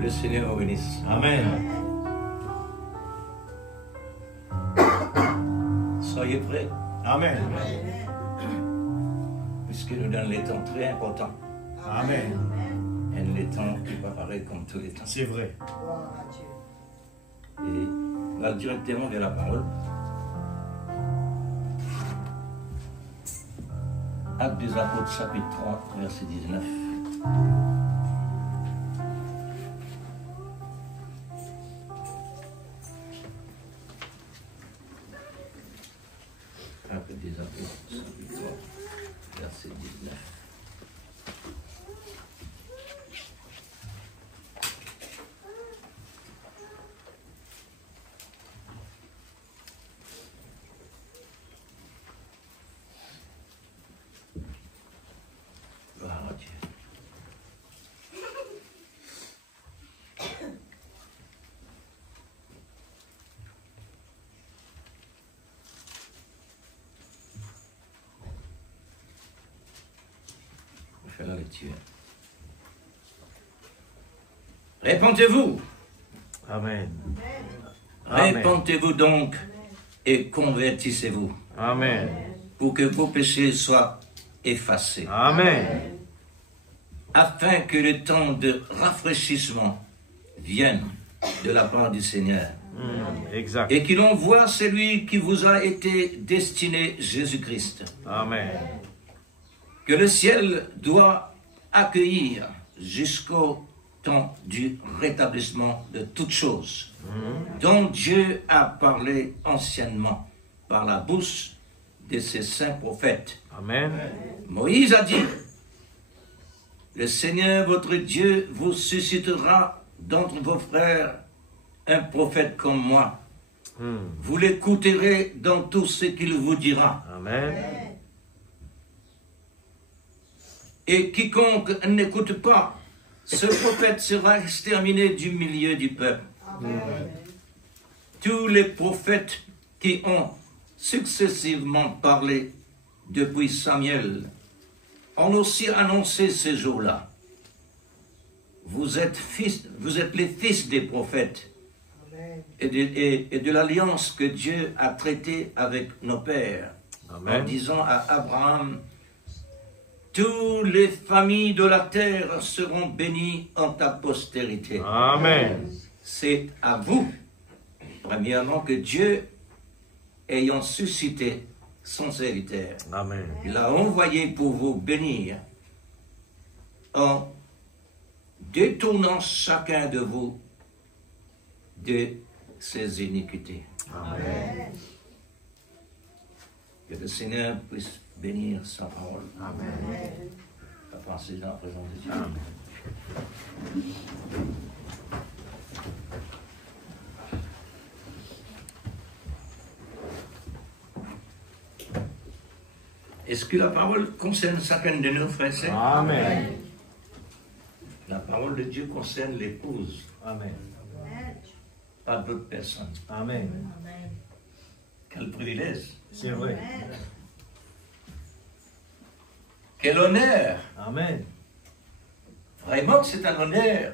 Que le Seigneur vous bénisse. Amen. Soyez prêts, Amen. puisque nous donne les temps très importants. Amen. Et les temps qui pas pareil comme tous les temps. C'est vrai. Et on va directement vers la parole. Actes des Apôtres, chapitre 3, verset 19. Actes des Apôtres, chapitre 3, verset 19. Gloire à Dieu. Je fais la lecture. Répentez-vous, Amen. Amen. répentez-vous donc et convertissez-vous Amen. pour que vos péchés soient effacés, Amen. afin que le temps de rafraîchissement vienne de la part du Seigneur Exact. et qu'il envoie celui qui vous a été destiné, Jésus-Christ, Amen. que le ciel doit accueillir jusqu'au temps du rétablissement de toutes choses, dont Dieu a parlé anciennement par la bouche de ses saints prophètes. Amen. Moïse a dit, le Seigneur votre Dieu vous suscitera d'entre vos frères un prophète comme moi. Vous l'écouterez dans tout ce qu'il vous dira. Amen. Et quiconque n'écoute pas, ce prophète sera exterminé du milieu du peuple. Tous les prophètes qui ont successivement parlé depuis Samuel ont aussi annoncé ces jours-là. Vous êtes les fils des prophètes et de l'alliance que Dieu a traitée avec nos pères, en Amen. disant à Abraham, toutes les familles de la terre seront bénies en ta postérité. Amen. C'est à vous, premièrement, que Dieu, ayant suscité son serviteur, Amen. il l'a envoyé pour vous bénir en détournant chacun de vous de ses iniquités. Amen. Que le Seigneur puisse bénir sa parole. Amen. La pensée dans la présence de Dieu. Amen. Est-ce que la parole concerne chacun de nous, frères et sœurs? Amen. La parole de Dieu concerne l'épouse, Amen. pas d'autres personnes. Amen. Quel privilège, C'est vrai. quel honneur. Amen. Vraiment, c'est un honneur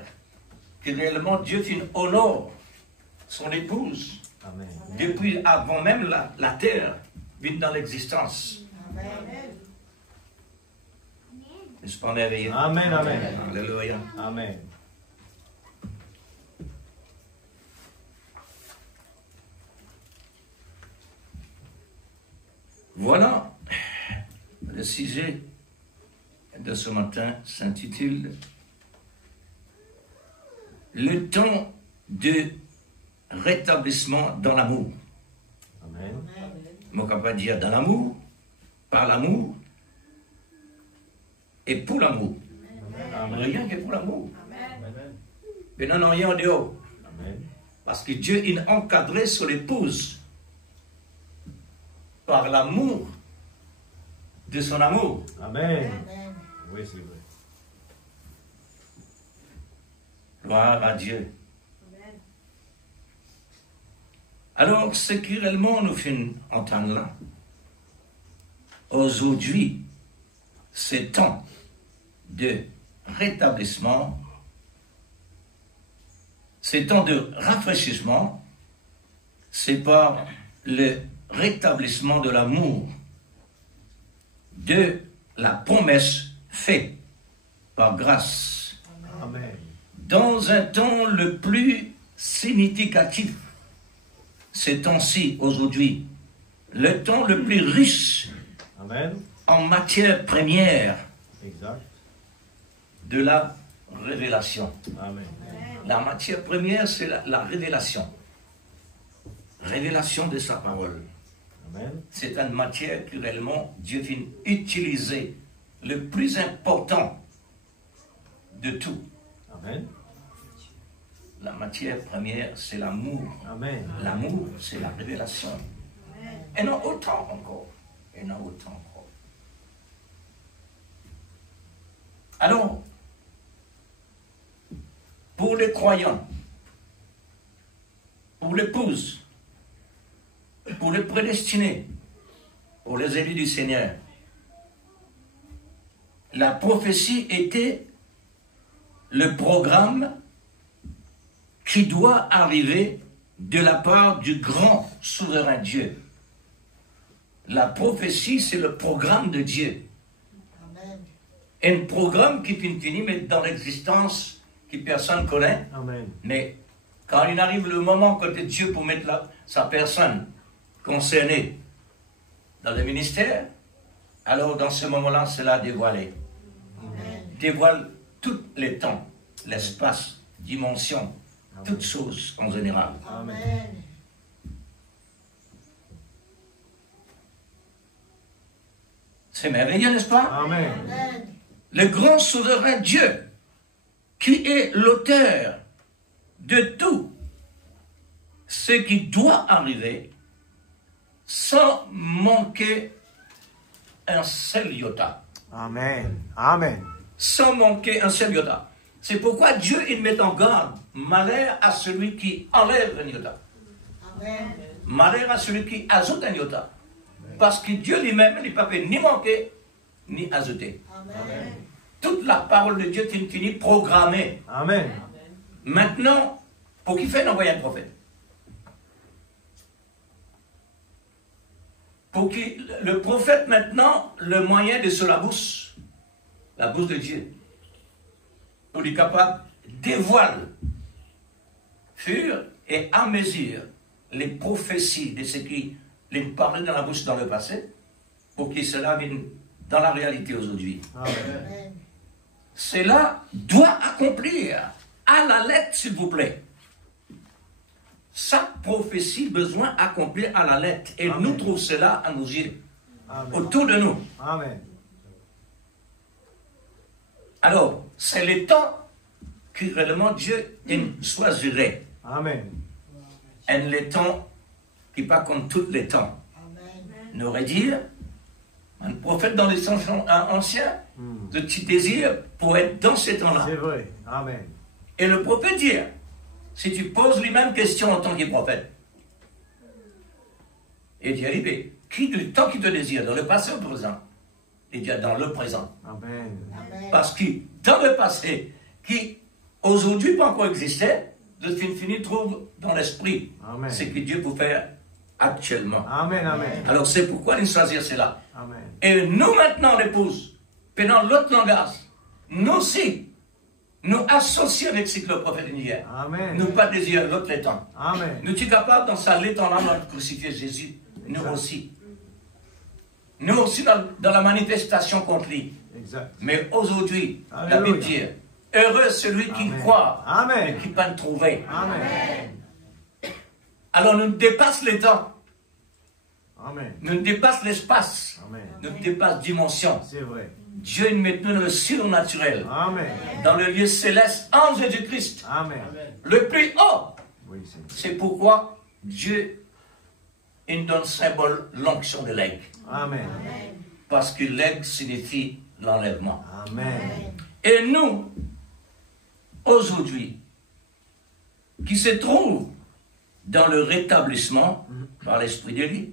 que réellement Dieu honore son épouse Amen. depuis avant même la terre vient dans l'existence. N'est-ce pas merveilleux? Amen. Amen. Alléluia. Amen. Voilà, le sujet de ce matin s'intitule « Le temps de rétablissement dans l'amour ». Amen. On ne peut pas dire dans l'amour, par l'amour et pour l'amour. Amen. Rien que pour l'amour. Mais non, rien en dehors. Amen. Parce que Dieu il a encadré sur l'épouse par l'amour de son amour. Amen. Oui, c'est vrai. Gloire à Dieu. Alors, ce qui réellement nous fait entendre là, aujourd'hui, ces temps de rétablissement Ces temps de rafraîchissement, c'est par le rétablissement de l'amour, de la promesse faite par grâce. Amen. Dans un temps le plus significatif, ces temps-ci, aujourd'hui, le temps le plus riche Amen. en matière première Exact. de la révélation. Amen. La matière première, c'est la révélation. Révélation de sa parole. Amen. C'est une matière que réellement Dieu vient utiliser le plus important de tout. Amen. La matière première, c'est l'amour. Amen. L'amour, c'est la révélation. Et non autant encore. Et non autant encore. Alors, pour les croyants, pour l'épouse, pour les prédestinés, pour les élus du Seigneur, la prophétie était le programme qui doit arriver de la part du grand souverain Dieu. La prophétie, c'est le programme de Dieu. Amen. Un programme qui finit mais dans l'existence que personne ne connaît. Amen. Mais quand il arrive le moment côté Dieu pour mettre sa personne concernée dans le ministère, alors dans ce moment-là, cela dévoilé. Dévoile tous les temps, l'espace, dimension, toutes choses en général. Amen. C'est merveilleux, n'est-ce pas? Amen. Amen. Le grand souverain Dieu, qui est l'auteur de tout ce qui doit arriver, sans manquer un seul iota. Amen. Amen. Sans manquer un seul iota. C'est pourquoi Dieu, il met en garde malheur à celui qui enlève un iota. Amen. Malheur à celui qui ajoute un iota. Parce que Dieu lui-même n'est pas fait ni manquer, ni ajouter. Amen. Toute la parole de Dieu est finie programmée. Amen. Maintenant, pour qui fait envoyer un prophète? Pour qui le prophète maintenant, le moyen de sur la bouche de Dieu, pour lui capable dévoile, fur et à mesure, les prophéties de ce qui les parlait dans la bouche dans le passé, pour que cela vienne dans la réalité aujourd'hui. Amen. Amen. Cela doit accomplir à la lettre, s'il vous plaît. Chaque prophétie besoin accomplir à la lettre. Et Amen. nous trouvons cela à nos yeux, Amen. autour de nous. Amen. Alors, c'est le temps que réellement Dieu choisirait. Amen. Et le temps qui pas comme tous les temps. Amen. Nous aurait dit, un prophète dans les temps anciens, de petit désir pour être dans ces temps-là. C'est vrai. Amen. Et le prophète dit, si tu poses les mêmes questions en tant que prophète, et tu arrives, qui du temps qui te désire, dans le passé ou le présent? Et tu es dans le présent. Amen. Amen. Parce que dans le passé, qui aujourd'hui pas encore existait, de fini trouve dans l'esprit Amen. ce que Dieu peut faire actuellement. Amen. Amen. Alors c'est pourquoi nous choisir cela. Amen. Et nous maintenant, l'épouse, pendant l'autre langage, nous aussi, nous associons avec ce que le prophète dit hier. Amen. Nous pas désirer l'autre temps. Amen. Nous sommes capables dans sa l'étendard de crucifier Jésus. Nous Exact. aussi. Nous aussi dans la manifestation contre lui. Exact. Mais aujourd'hui, la Alléluia. Bible dit, heureux celui qui Amen. croit Amen. et qui peut le trouver. Amen. Alors nous dépassons le temps, Amen. nous dépassons l'espace, Amen. nous dépassons dimension. C'est vrai. Dieu nous met dans le surnaturel, Amen. dans le lieu céleste en Jésus-Christ, Amen. le plus haut. Oui, Seigneur. C'est pourquoi Dieu il donne symbole l'onction de l'aigle. Amen. Parce que l'aigle signifie l'enlèvement. Amen. Et nous, aujourd'hui, qui se trouvent dans le rétablissement par l'Esprit de Dieu,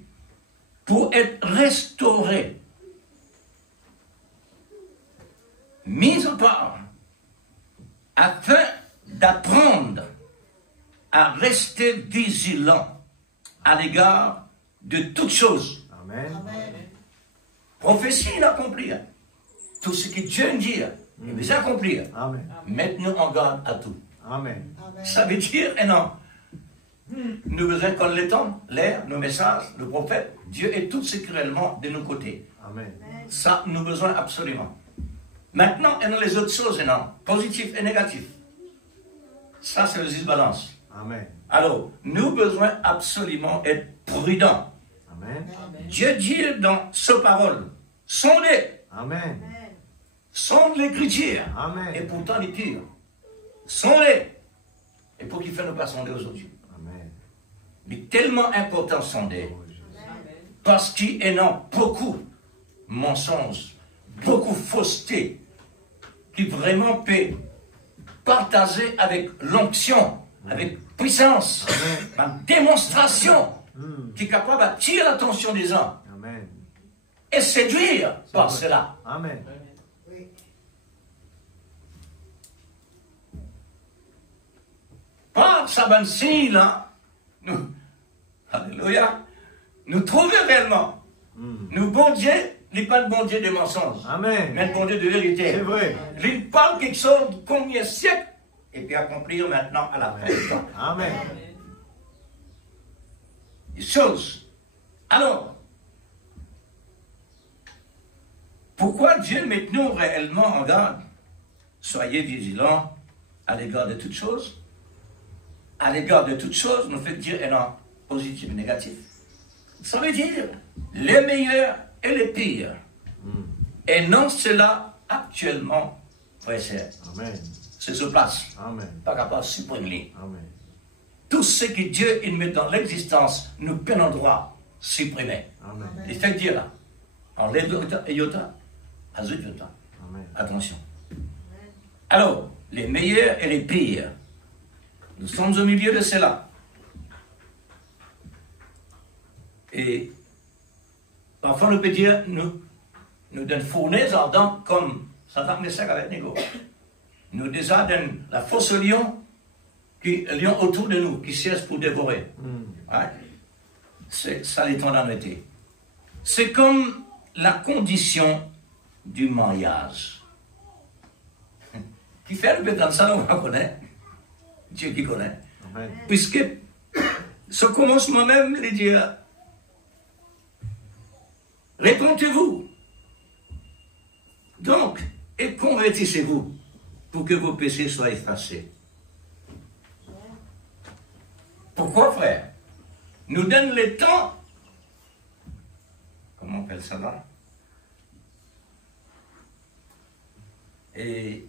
pour être restaurés, mis en part, afin d'apprendre à rester vigilant à l'égard de toutes choses. Amen. Amen. Prophétie, il a accompli. Tout ce que Dieu dit, il les a accompli. Amen. Mettez-nous en garde à tout. Amen. Amen. Ça veut dire, et non, nous besoin qu'on l'étende, l'air, nos messages, le prophète, Dieu est tout sécurellement de nos côtés. Amen. Ça, nous besoin absolument. Maintenant, et dans les autres choses, et non, positif et négatif. Ça, c'est le balance. Amen. Alors, nous besoin absolument être prudents. Amen. Dieu dit dans sa parole, sondez, Amen. sonde l'écriture, et Amen. pourtant les pires. Sondez. Et pour qu'il fait nous pas sonder aujourd'hui. Amen. Mais tellement important sonder. Oh, Jésus. Parce qu'il y a beaucoup de mensonges, beaucoup de fausseté, qui vraiment peut partager avec l'onction, avec puissance, la démonstration, qui est capable d'attirer l'attention des gens Amen. et séduire par vrai. cela. Amen. Oui. Par sa bonne signe, là, nous, alléluia, nous trouvons réellement, nous, bon Dieu, n'est pas le bon Dieu des mensonges, Amen. mais le bon Dieu de vérité. C'est vrai. Il parle quelque chose de combien de siècles, et puis accomplir maintenant à la fin du temps. Amen. Des choses. Alors, pourquoi Dieu met nous réellement en garde? Soyez vigilants à l'égard de toutes choses. À l'égard de toutes choses, nous fait dire énorme, positif et négatif. Ça veut dire les meilleurs et les pires. Et non cela actuellement, frère et sœur. Amen. C'est sur place. Amen. Pas capable de supprimer. Amen. Tout ce que Dieu il met dans l'existence, nous prenons droit de supprimer. Amen. Il fait dire là, en l'édota et yota, à yota. Amen. Attention. Alors, les meilleurs et les pires, nous sommes au milieu de cela. Et parfois, on peut dire, nous donne fournaise ardente comme Satan Messac avec Négo. Nous déjà donne la fausse lion autour de nous, qui cherche pour dévorer. Ouais. C'est ça l'éternité. C'est comme la condition du mariage. Qui fait le pétard, ça, on connaît. Dieu qui connaît. Amen. Puisque ce commencement même, il dit, répondez-vous. Donc, et convertissez-vous pour que vos péchés soient effacés. Pourquoi, frère? Nous donne le temps, comment on appelle ça là? Et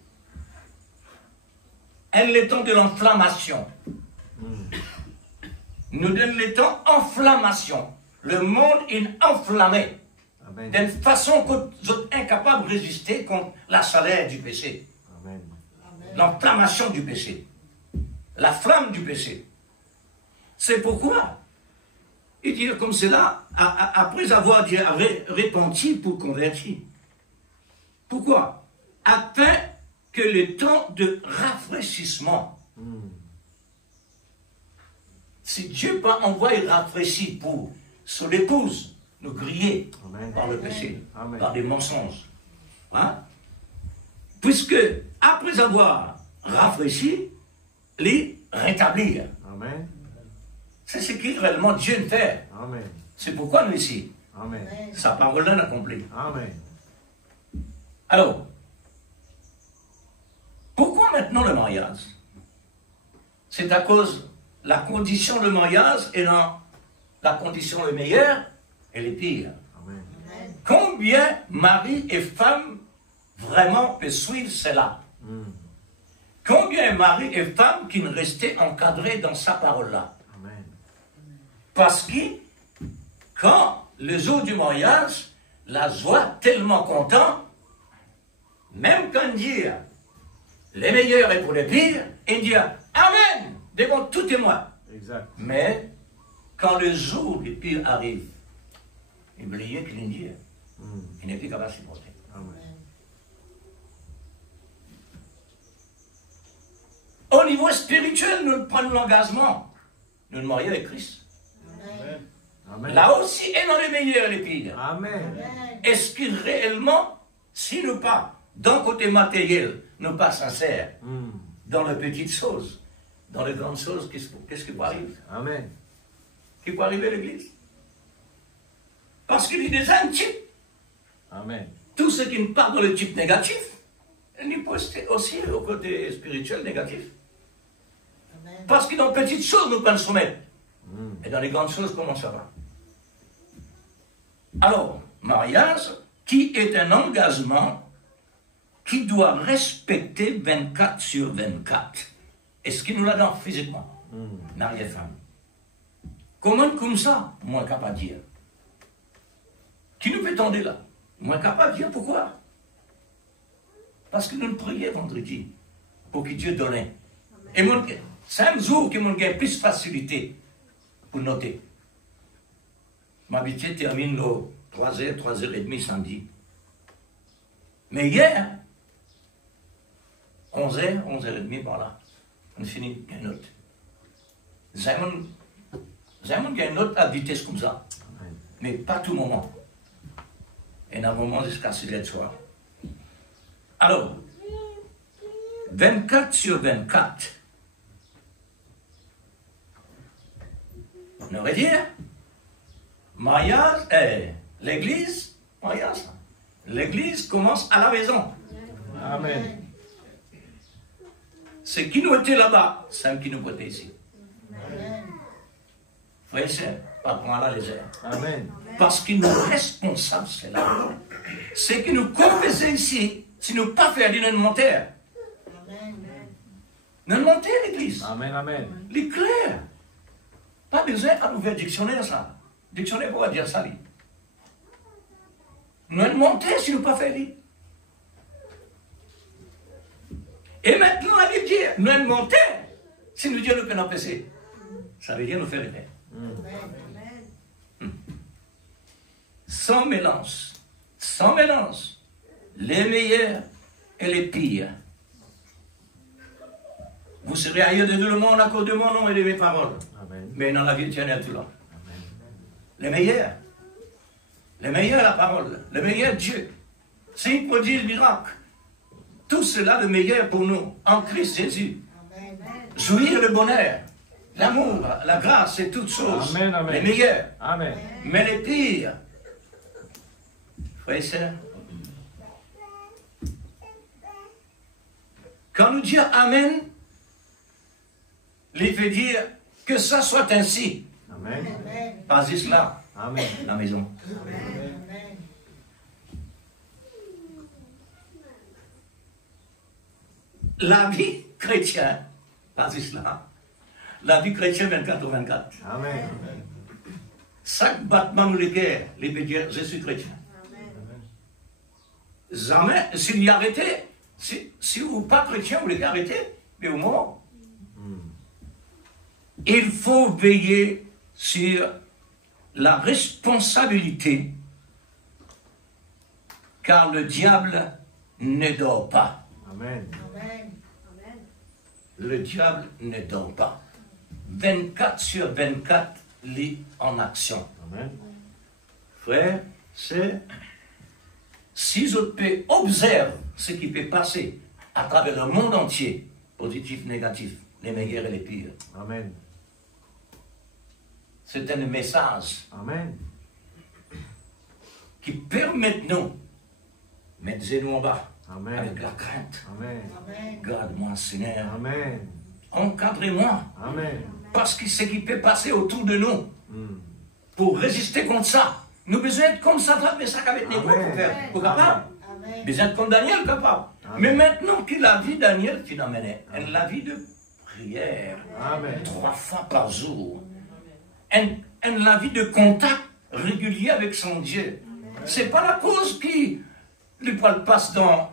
le temps de l'inflammation. Nous donne le temps inflammation. Le monde est enflammé. Amen. D'une façon que vous êtes incapables de résister contre la chaleur du péché. Amen. L'inflammation du péché. La flamme du péché. C'est pourquoi il dit comme cela, après avoir dit repenti pour convertir. Pourquoi? Afin que le temps de rafraîchissement, si Dieu pas envoyé rafraîchir pour son épouse, nous griller Amen. par le péché, Amen. par des mensonges. Hein? Puisque, après avoir rafraîchi, les rétablir. Amen. C'est ce que réellement Dieu fait. Amen. C'est pourquoi nous ici, Amen. sa parole là accomplie. Amen. Alors, pourquoi maintenant le mariage? C'est à cause la condition de mariage est dans la condition le meilleur et le pire. Amen. Combien mari et femme vraiment peuvent suivre cela? Combien mari et femme qui ne restaient encadrés dans sa parole-là? Amen. Parce que quand le jour du mariage, la joie tellement content, même quand dire les meilleurs et pour les pires, il dit Amen devant tout témoin. Exact. Mais quand le jour du pire arrive, oubliez qu'il dit, il n'est plus capable de supporter. Amen. Au au niveau spirituel, nous prenons l'engagement de nous marier avec Christ. Amen. Amen. Là aussi, et dans les meilleurs et les pires. Amen. Est-ce que réellement, si nous pas, d'un côté matériel, nous pas sincères, dans les petites choses, dans les grandes choses, qu'est-ce qui peut arriver? Amen. Qui peut arriver à l'église? Parce qu'il y a des un type. Amen. Tout ce qui ne part dans le type négatif, il peut aussi au côté spirituel négatif. Amen. Parce que dans les petites choses, nous pouvons nous soumettre. Et dans les grandes choses, comment ça va? Alors, mariage, qui est un engagement qui doit respecter 24 sur 24. Est-ce qu'il nous l'a dans physiquement? Mari et femme. Comment comme ça? Moi, capable de dire. Qui nous peut tendre là? Moi, capable de dire pourquoi? Parce que nous nous prions vendredi pour que Dieu donne. Et c'est un jour que mon gain plus facilité pour noter. Ma habitude termine aux 3h, 3h30 samedi. Mais hier, 11h, 11h30 par là, on finit une note. Simon a une note à vitesse comme ça, mais pas tout moment. Et dans un moment jusqu'à 6h du soir. Alors, 24 sur 24, on aurait dit, mariage, l'église, mariage, l'église commence à la maison. Amen. Ce qui nous était là-bas, c'est ce qui nous était ici. Amen. Frère et sœurs, pas prendre à la légère. Amen. Parce qu'il nous est responsable, c'est là. Ce qui nous confesse ici, si nous pas faire d'une montaire. Amen. Nous montons l'église. Amen. Amen. L'éclair. Pas besoin d'ouvrir dictionnaire, ça. Dictionnaire pour dire ça. Nous montons si nous pas faire. Et maintenant, on va dire, nous montons si nous disons que nous péché. Ça veut dire nous faire rêver. Sans mélange, les meilleurs et les pires. Vous serez ailleurs de tout le monde à cause de mon nom et de mes paroles. Amen. Mais dans la vie éternelle, tout là. Les meilleurs, la parole, le meilleur Dieu. C'est une prodige miracle. Tout cela le meilleur pour nous, en Christ Jésus. Amen. Jouir le bonheur, l'amour, la grâce et toutes choses. Amen, amen. Les meilleurs. Amen. Mais les pires, frères et sœurs, quand nous disons Amen, il veut dire que ça soit ainsi. Amen. Amen. Pas cela, Amen. la maison. Amen. La vie chrétienne, pas cela. La vie chrétienne 24 ou 24. Amen. Chaque battement nous les guerres, les veut dire je suis chrétien. Jamais, s'il y arrêté, si vous n'êtes pas chrétien, vous les arrêtez, mais au moment. Il faut veiller sur la responsabilité, car le diable ne dort pas. Amen. Amen. Le diable ne dort pas. 24 sur 24, lit en action. Amen. Frère, c'est si je peux observer ce qui peut passer à travers le monde entier, positif, négatif, les meilleurs et les pires. Amen. C'est un message Amen. qui permet nous mettre les genoux en bas Amen. avec la crainte. Amen. Amen. Garde-moi, Seigneur. Amen. Encadrez-moi. Amen. Parce que ce qui peut passer autour de nous, pour résister contre ça, nous avons besoin d'être comme ça, mais ça qu'avec les Amen. pour faire, pour capable. Amen. Besoin d'être comme Daniel capable. Amen. Mais maintenant que la vie Daniel qui l'amenait, la vie de prière, Amen. 3 fois par jour, la vie de contact régulier avec son Dieu. C'est pas la cause qui lui passe dans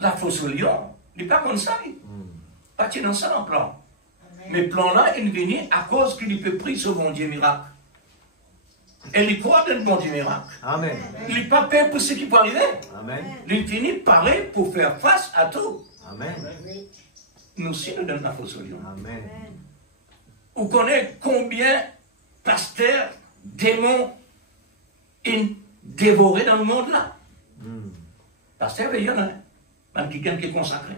la fosse au lion. Il n'est pas comme ça. Pas dans ça dans le plan. Mais le plan là, il vient à cause qu'il peut prier ce bon Dieu miracle. Et il croit dans le bon Dieu miracle. Amen. Il n'est pas peur pour ce qui peut arriver. Amen. Il finit par parler pour faire face à tout. Amen. Oui. nous aussi nous donne la fausse solution. Amen. Vous connaissez combien pasteurs, démons, dévorés dans le monde là? Pasteur, il y en a. Même quelqu'un qui est consacré.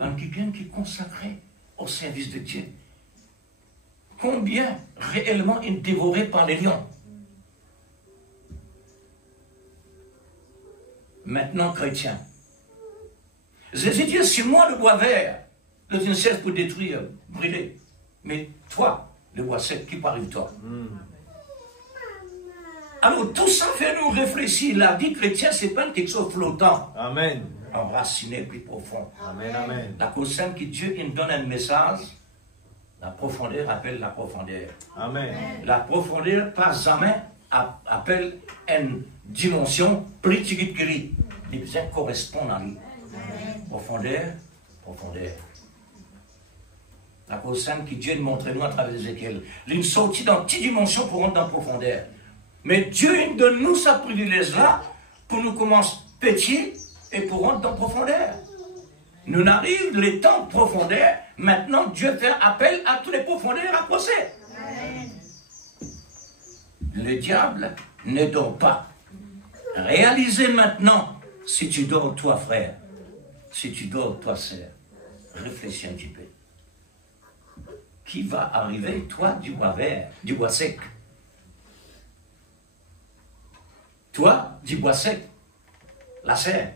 Même quelqu'un qui est consacré au service de Dieu. Combien réellement est dévoré par les lions? Maintenant, chrétien. Jésus dit, sur moi le bois vert, le Dieu cesse pour détruire, brûler. Mais toi, le bois sec, qui arrive toi? Alors tout ça fait nous réfléchir. La vie chrétienne, ce n'est pas quelque chose de flottant. Amen. Enraciné plus profond. Amen. Amen. La cause simple que Dieu il donne un message, la profondeur appelle la profondeur. Amen. La profondeur, pas jamais, appelle une dimension plus petite que lui. Les besoins correspondent à lui. Profondeur, profondeur. La cause simple que Dieu nous montre nous à travers Ézéchiel. Une sortie dans petite dimension pour rentrer dans la profondeur. Mais Dieu il donne nous sa privilège là pour nous commencer petit et pour rentrer dans la profondeur. Nous arrivons les temps de profondeur. Maintenant, Dieu fait appel à tous les profondeurs à creuser. Le diable ne dort pas. Réalisez maintenant, si tu dors toi frère, si tu dors toi sœur, réfléchis un petit peu. Qui va arriver, toi, du bois vert, du bois sec? Toi, du bois sec, la serre.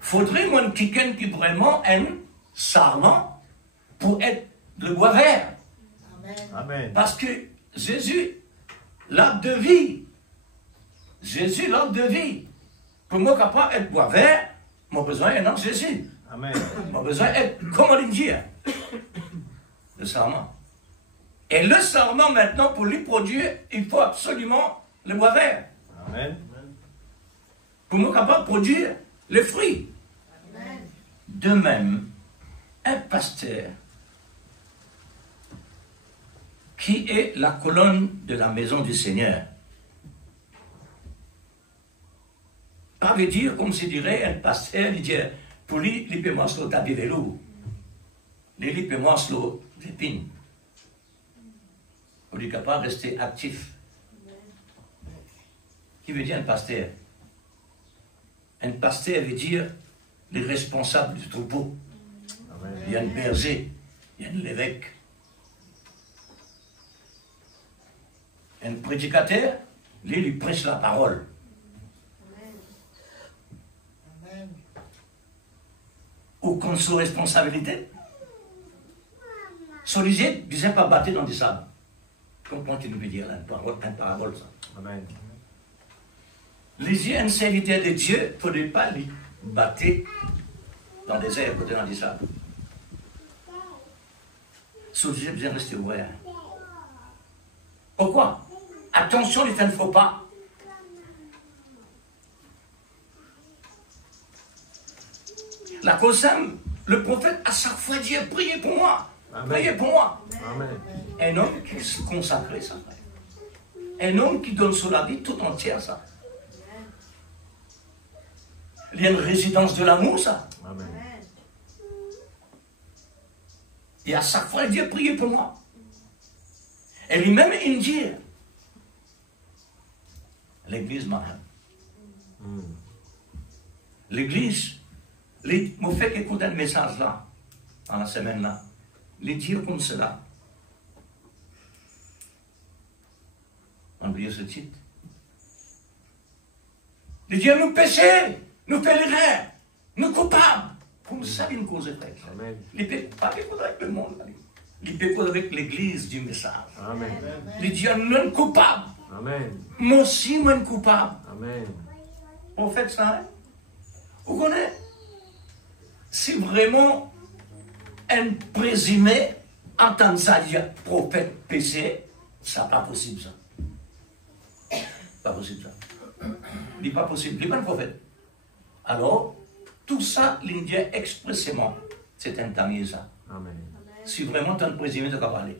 Faudrait moi quelqu'un qui vraiment aime sarment pour être le bois vert. Amen. Parce que Jésus, l'arbre de vie, Jésus, l'arbre de vie, pour moi capable d'être bois vert, mon besoin est dans Jésus. Amen. Mon besoin est, comme on dit, le sarment. Et le sarment maintenant, pour lui produire, il faut absolument le bois vert. Amen. Pour moi capable de produire les fruits. De même, un pasteur qui est la colonne de la maison du Seigneur. Pas veut dire, comme se dirait un pasteur, il dit, pour lui, il peut manger le tapis vélo. Il peut manger l'épine. On est capable de rester actif. Qui veut dire un pasteur? Un pasteur veut dire les responsables du troupeau. Amen. Il y a un berger, il y a un évêque. Un prédicateur, lui prêche la parole. Ou contre sa responsabilité. Sollicite, ne disait pas battre dans du sable. Comment tu nous veux dire là, une parabole ça. Amen. Les un serviteur de Dieu, il ne faudrait pas lui battre dans des herbes, dans du sable. Sollicite, bien rester ouvert. Pourquoi? Attention, il ne faut pas. La cause simple, le prophète à chaque fois dit priez pour moi. Amen. Priez pour moi. Amen. Un homme qui se consacre ça. Un homme qui donne sur la vie tout entière ça. Il y a une résidence de l'amour ça. Amen. Et à chaque fois il dit priez pour moi. Et lui-même il dit l'église madame. L'église, je fais écouter un message là, dans la semaine là, les dire comme cela. On oublie ce titre. Les dire nous péchés, nous pèlerins, nous coupables, pour nous savoir une cause vraie. Amen. Les péchés, pas écouter avec le monde, les péchés avec l'église du message. Amen. Les dire non coupables, Amen. moi aussi, moi coupable. Amen. On fait ça, hein? Vous connaissez? Si vraiment un présumé entend ça dire prophète péché, ça n'est pas possible ça. Pas possible ça. Il n'est pas possible, il n'est pas un prophète. Alors, tout ça, l'Indien expressément, c'est un tamier ça. Amen. Si vraiment tu as un présumé, tu vas parler.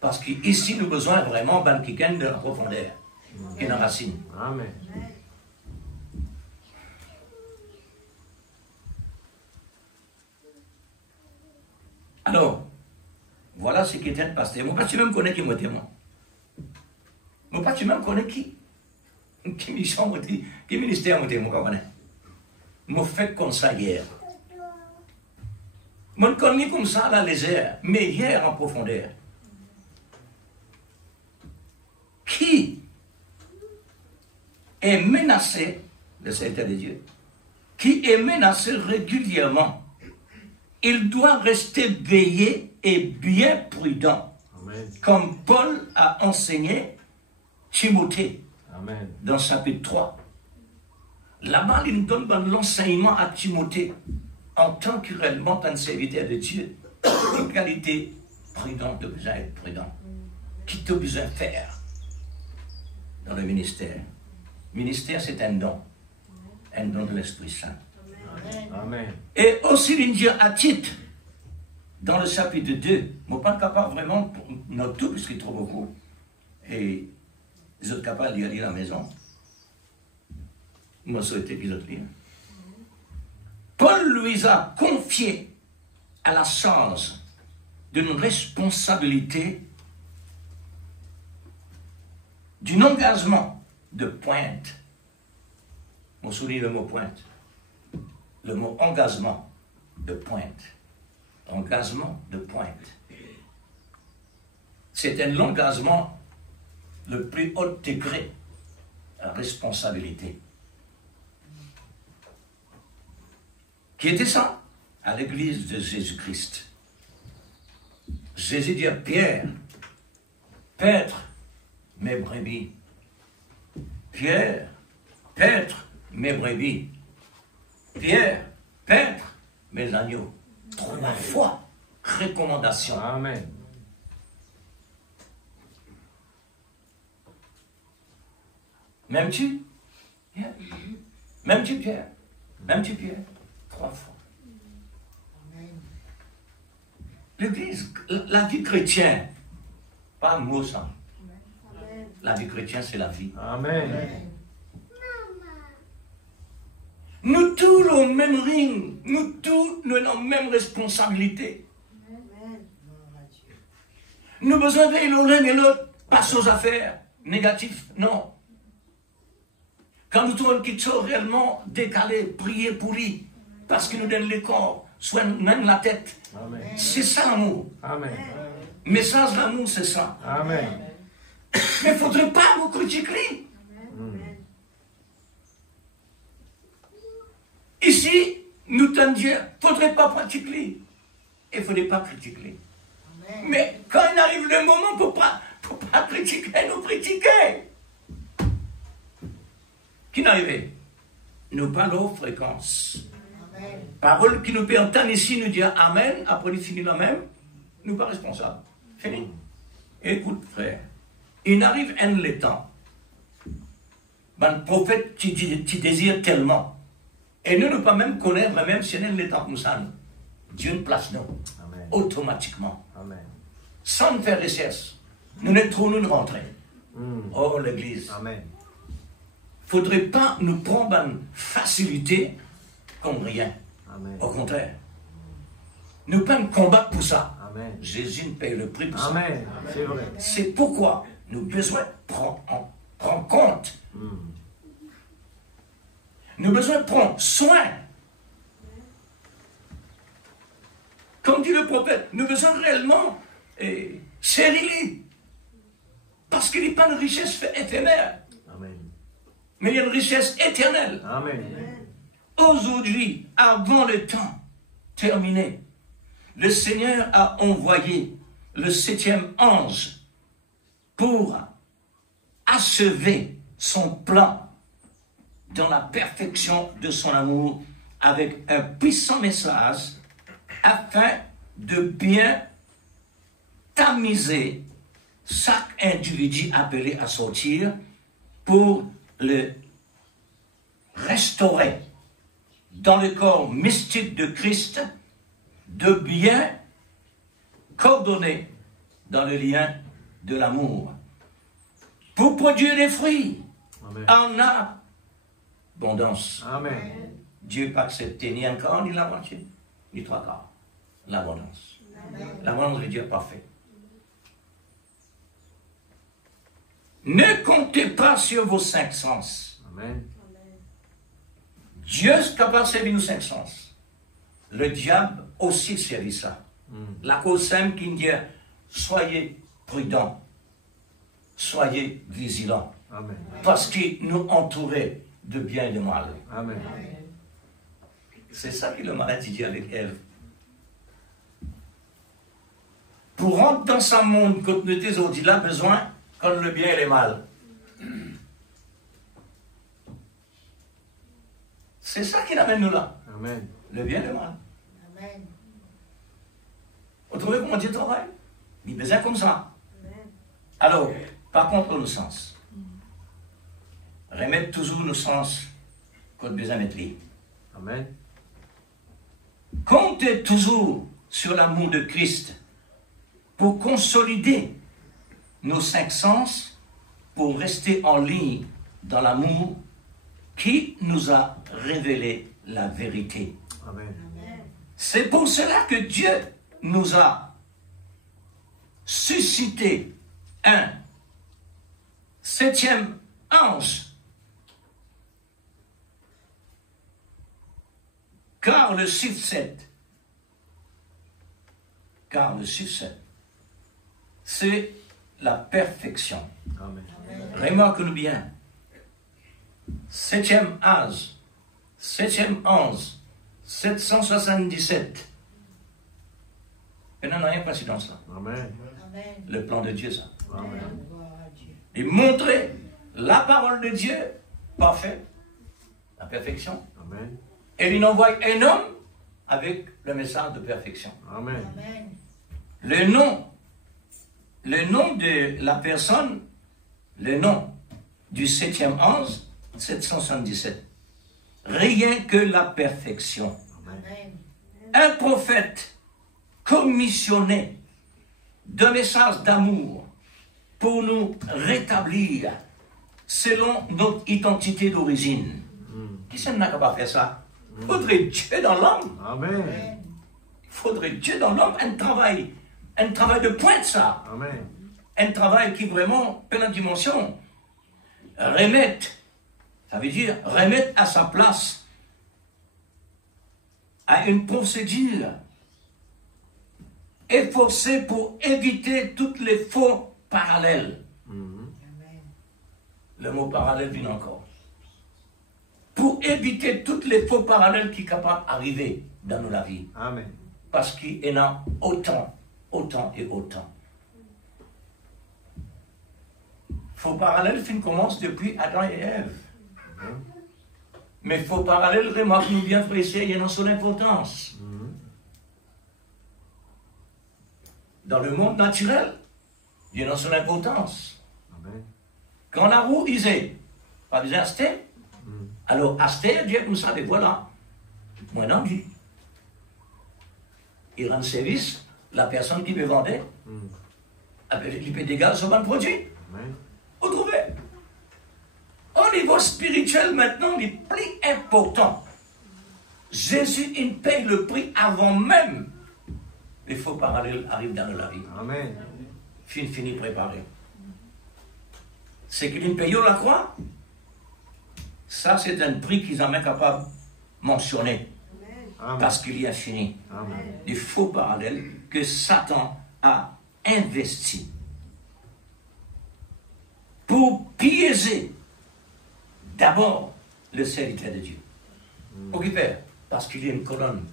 Parce qu'ici, nous avons besoin vraiment d'un quelqu'un de la profondeur, qui est dans la racine. Amen. Alors, voilà ce qui était un pasteur. Moi, pas tu même connais qui moi témoin. Moi, pas tu même connais qui mission, qui ministère moi témoin, connais. Moi, fait comme ça hier. Moi, je connais comme ça à la légère, mais hier en profondeur. Qui est menacé, le Seigneur de Dieu, qui est menacé régulièrement, il doit rester veillé et bien prudent, Amen. comme Paul a enseigné Timothée Amen. dans chapitre 3. Là-bas, il nous donne l'enseignement à Timothée en tant que réellement un serviteur de Dieu, une qualité prudente, de besoin d'être prudent, qui te besoin de faire dans le ministère. Ministère, c'est un don de l'Esprit Saint. Amen. Et aussi, il dit à titre, dans le chapitre 2, je ne suis pas capable vraiment, non tout, parce qu'il y a trop beaucoup, et les autres capables de lire à la maison. Moi, je souhaitais qu'ils autres lire. Paul lui a confié à la charge d'une responsabilité, d'un engagement de pointe. On souligne le mot pointe. Le mot engagement de pointe. Engagement de pointe. C'est un engagement le plus haut degré de responsabilité. Qui était ça? À l'église de Jésus-Christ. Jésus dit à Pierre, paître mes brebis. Pierre, paître mes brebis. Pierre, paître mes agneaux. 3 fois recommandation. Amen. M'aimes-tu? Yeah. M'aimes-tu, Pierre? M'aimes-tu, Pierre? 3 fois. L'église, la vie chrétienne, pas un mot ça. La vie chrétienne, c'est la vie. Amen. Nous tous le même ring, nous tous nous avons la même responsabilité. Nous avons besoin de l'un et l'autre, pas aux affaires négatives, non. Quand nous trouvons quelque chose réellement décalé, prier pour lui, parce qu'il nous donne le corps, soit même la tête. Amen. C'est ça l'amour. Amen. Message d'amour, c'est ça. Amen. Mais il ne faudrait pas vous critiquer. Ici, nous t'en disons, il ne faudrait pas pratiquer. Il ne faudrait pas critiquer. Mais quand il arrive le moment pour pas critiquer, nous critiquer. Qui n'arrivait? Nous parlons fréquence. Parole qui nous peut entendre ici, nous dire Amen, après nous finir la même, nous pas responsables. Fini. Écoute, frère, il arrive un le temps. Ben, le prophète qui désire tellement. Et nous ne pas même connaître même si on le temps comme ça. Dieu nous place nous. Amen. Automatiquement. Amen. Sans faire recherche. Nous ne trouvons nous rentrer. Oh, l'église. Amen. Il ne faudrait pas nous prendre une facilité comme rien. Amen. Au contraire. Nous pas nous combattre pour ça. Amen. Jésus nous paye le prix pour ça. Amen. C'est vrai. C'est pourquoi nous avons besoin de prendre compte. Nous avons besoin de prendre soin. Comme dit le prophète, nous avons besoin réellement serrer. Parce qu'il n'y a pas de richesse éphémère. Amen. Mais il y a une richesse éternelle. Amen. Aujourd'hui, avant le temps terminé, le Seigneur a envoyé le 7e ange pour achever son plan dans la perfection de son amour avec un puissant message afin de bien tamiser chaque individu appelé à sortir pour le restaurer dans le corps mystique de Christ, de bien coordonner dans le lien de l'amour, pour produire des fruits en abondance. Amen. Dieu n'a pas accepté ni un quart, ni la moitié, ni 3 quarts. L'abondance. La volonté de Dieu est parfaite. Ne comptez pas sur vos 5 sens. Amen. Dieu est capable de servir nos 5 sens. Le diable aussi servit ça. La cause simple qui dit soyez prudents, soyez vigilants. Amen. Parce qu'il nous entourait de bien et de mal. Amen. C'est ça que le malade dit avec Ève. Pour rentrer dans ce monde, quand nous sommes il a besoin comme le bien et le mal. C'est ça qui amène nous là. Amen. Le bien et le mal. Amen. Vous trouvez comment Dieu travaille? Il est besoin comme ça. Alors, par contre, nos sens. Remettre toujours nos sens qu'on a besoin d'être liés. Amen. Comptez toujours sur l'amour de Christ pour consolider nos 5 sens, pour rester en ligne dans l'amour qui nous a révélé la vérité. Amen. C'est pour cela que Dieu nous a suscité un 7e ange. Car le chiffre 7, c'est la perfection. Amen. Remarque-le bien. 7e âge, 7e ange, 777. Il n'y en a rien passé dans ça. Amen. Amen. Le plan de Dieu, ça. Amen. Gloire à Dieu. Et montrer la parole de Dieu parfaite, la perfection. Amen. Et il envoie un homme avec le message de perfection. Amen. Amen. Le nom de la personne, le nom du 7e ange, 777. Rien que la perfection. Amen. Un prophète commissionné d'un message d'amour pour nous rétablir selon notre identité d'origine. Qui c'est qui n'a pas fait ça? Il faudrait Dieu dans l'homme. Amen. Il faudrait Dieu dans l'homme, un travail de pointe, ça. Amen. Un travail qui vraiment, plein de dimensions, remettre, ça veut dire remettre à sa place, à une procédure efforcée pour éviter toutes les faux parallèles. Amen. Le mot parallèle vient encore. Pour éviter toutes les faux parallèles qui sont capables d'arriver dans la vie. Amen. Parce qu'il y en a autant et autant. Faux parallèles commencent depuis Adam et Ève. Mais faux parallèles, remarque-nous bien, frères et sœurs, il y en a son importance. Dans le monde naturel, il y en a son importance. Amen. Quand la roue disait, pas besoin d'acheter, alors acheter, Dieu comme ça, et voilà. Moi non, dit. Il rend service, la personne qui me vendait, il peut dégager son bon produit. Amen. Vous trouvez? Au niveau spirituel, maintenant, le plus important, Jésus, il paye le prix avant même les faux parallèles arrivent dans la vie. Amen. Fini préparé. C'est qu'il paye la croix. Ça, c'est un prix qu'ils sont même capables de mentionner. Amen. Parce qu'il y a fini. Amen. Des faux parallèles que Satan a investis pour piéger d'abord le serviteur de Dieu. Pour qui faire? Parce qu'il y a une colonne.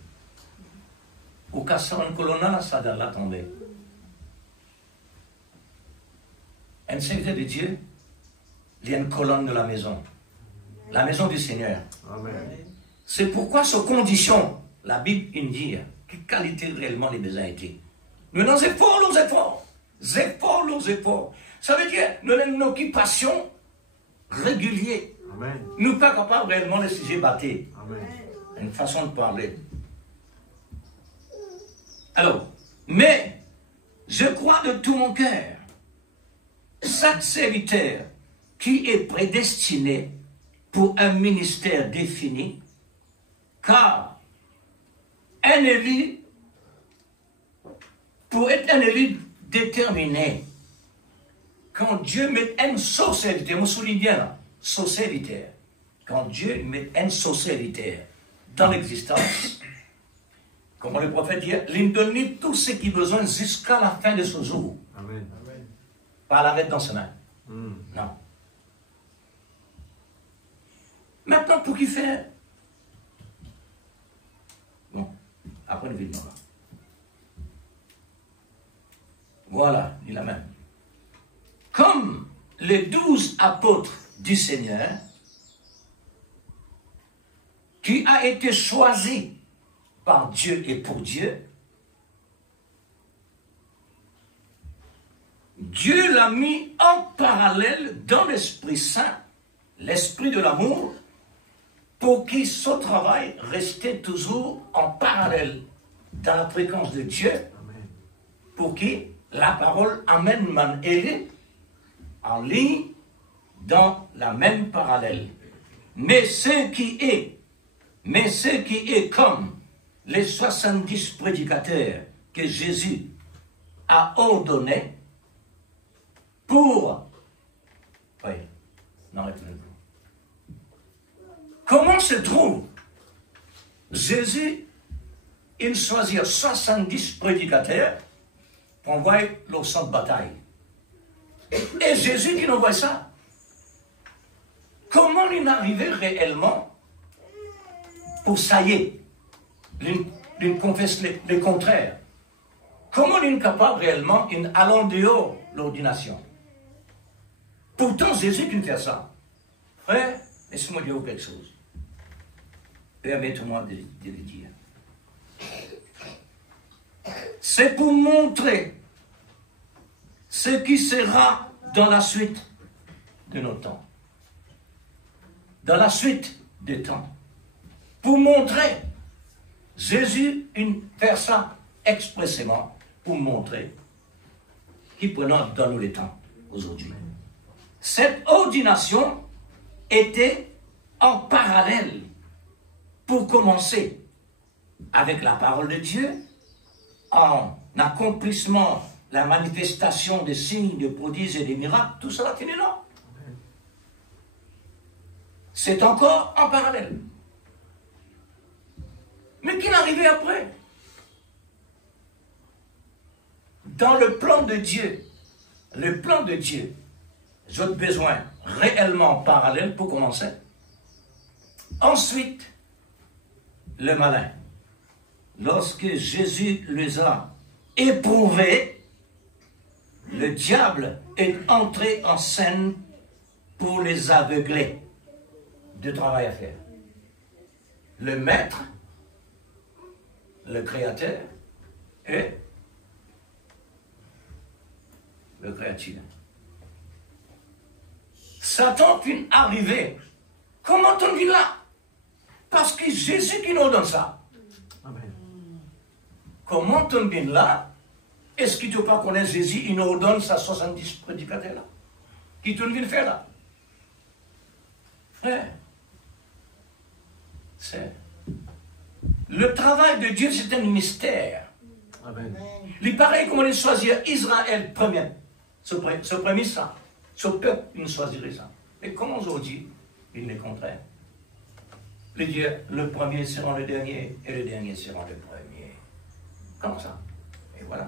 Au cas où une colonne là, ça doit la tomber. Un serviteur de Dieu, il y a une colonne de la maison du Seigneur. Amen. C'est pourquoi ces conditions, la Bible indique quelle qualité réellement les besoins étaient. Nous avons nos efforts. Ça veut dire nous avons une occupation régulière. Amen. Nous ne sommes pas capables réellement de sujet battre. Amen. Une façon de parler. Alors, mais je crois de tout mon cœur, chaque serviteur qui est prédestiné pour un ministère défini, car un Élie pour être un élu déterminé, quand Dieu met une socialité, on souligne bien là, socialité, quand Dieu met une socialité dans l'existence, comme le prophète dit, il donne tout ce qu'il a besoin jusqu'à la fin de ce jour. Amen. Pas l'arrêt dans sa main. Non. Maintenant, pour qui faire? Bon, après le vidéo là. Voilà, dit la même. Comme les 12 apôtres du Seigneur, qui a été choisi par Dieu et pour Dieu, Dieu l'a mis en parallèle dans l'Esprit Saint, l'Esprit de l'amour, pour que ce travail restait toujours en parallèle dans la fréquence de Dieu, pour que la parole amène man élu en ligne dans la même parallèle. Mais ce qui est comme les 70 prédicateurs que Jésus a ordonnés pour... Oui, non, comment se trouve Jésus, il choisit 70 prédicateurs pour envoyer leur champ de bataille. Et Jésus qui envoie ça, comment il arrivait réellement pour ça y est, il confesse les contraires. Comment il est capable réellement d'aller dehors l'ordination? Pourtant, Jésus qui fait ça. Frère, laissez-moi dire quelque chose. Permettez-moi de le dire. C'est pour montrer ce qui sera dans la suite de nos temps. Dans la suite des temps. Pour montrer, Jésus fait ça expressément pour montrer qu'il prenait dans nous les temps aujourd'hui. Cette ordination était en parallèle pour commencer avec la parole de Dieu, en accomplissement, la manifestation des signes, des prodiges et des miracles, tout cela finit là. C'est encore en parallèle. Mais qu'il arrivait après? Dans le plan de Dieu, j'ai besoin réellement parallèle pour commencer. Ensuite, le malin, lorsque Jésus les a éprouvés, le diable est entré en scène pour les aveugler de travail à faire. Le maître, le créateur et le créature. Satan est arrivé. Comment on dit là? Parce que Jésus qui nous donne ça. Amen. Comment on dit là? Est-ce que tu ne peux pas connaître Jésus? Il nous donne sa 70 prédicateurs là. Qui tu viens faire là? Frère, c'est le travail de Dieu, c'est un mystère. Amen. Il paraît comment il choisir Israël premier. Ce premier ça. Ce peuple, il choisirait ça. Et comment aujourd'hui, il est contraire? Le Dieu, le premier sera le dernier, et le dernier sera le premier. Comme ça. Et voilà.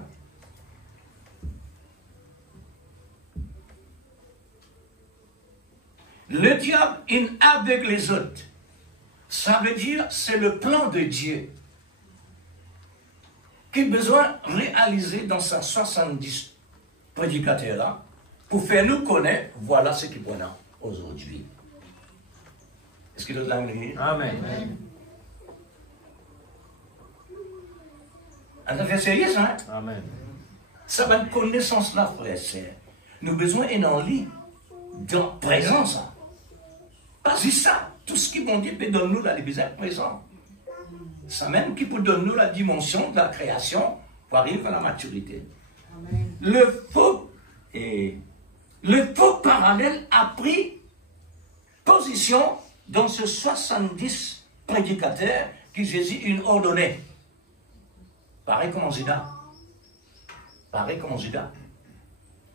Le diable, il aveugle les autres. Ça veut dire, c'est le plan de Dieu qui a besoin de réaliser dans sa 70 prédicateurs là, pour faire nous connaître, voilà ce qu'il y a aujourd'hui. Est-ce que vous l'avez dit? Amen. On a fait sérieux, ça, hein? Amen. Ça va une connaissance là, frère et sœur. Nous avons besoin d'un lit, dans présence. Ça. Parce que ça, tout ce qui bon Dieu peut donner nous la liberté présent. Ça même qui peut donner nous la dimension de la création pour arriver à la maturité. Amen. Le faux parallèle a pris position dans ce 70 prédicateurs que Jésus a ordonné. Pareil comme on dit là. pareil comme Judas.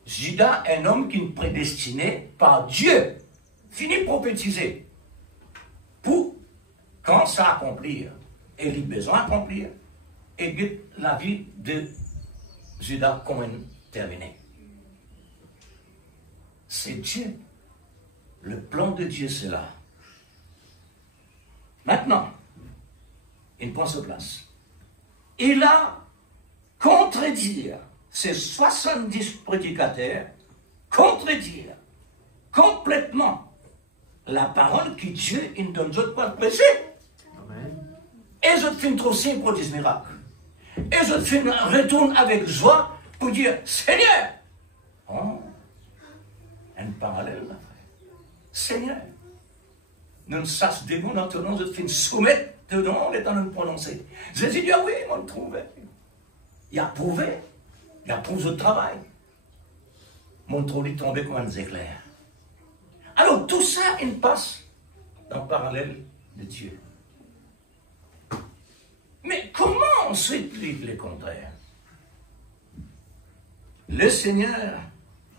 Judas est un homme qui est prédestiné par Dieu, fini prophétiser, pour, quand ça accomplir, et il a besoin d'accomplir, et la vie de Judas comme terminée. C'est Dieu. Le plan de Dieu, c'est là. Maintenant, il prend sa place. Il a contredire ces 70 prédicateurs, contredire complètement la parole que Dieu il donne aux pas prêcher. Et je finis trop simple pour des miracles. Et je finis retourne avec joie pour dire Seigneur. Oh, un parallèle là. Seigneur. Nous sache démon maintenant, je finis soumettre dedans, on est en train de prononcer. Jésus dit, ah oui, on le trouve. Il a prouvé. Il a prouvé le travail. Mon trou est tombé comme un éclair. Alors tout ça, il passe dans le parallèle de Dieu. Mais comment on s'explique le contraire? Le Seigneur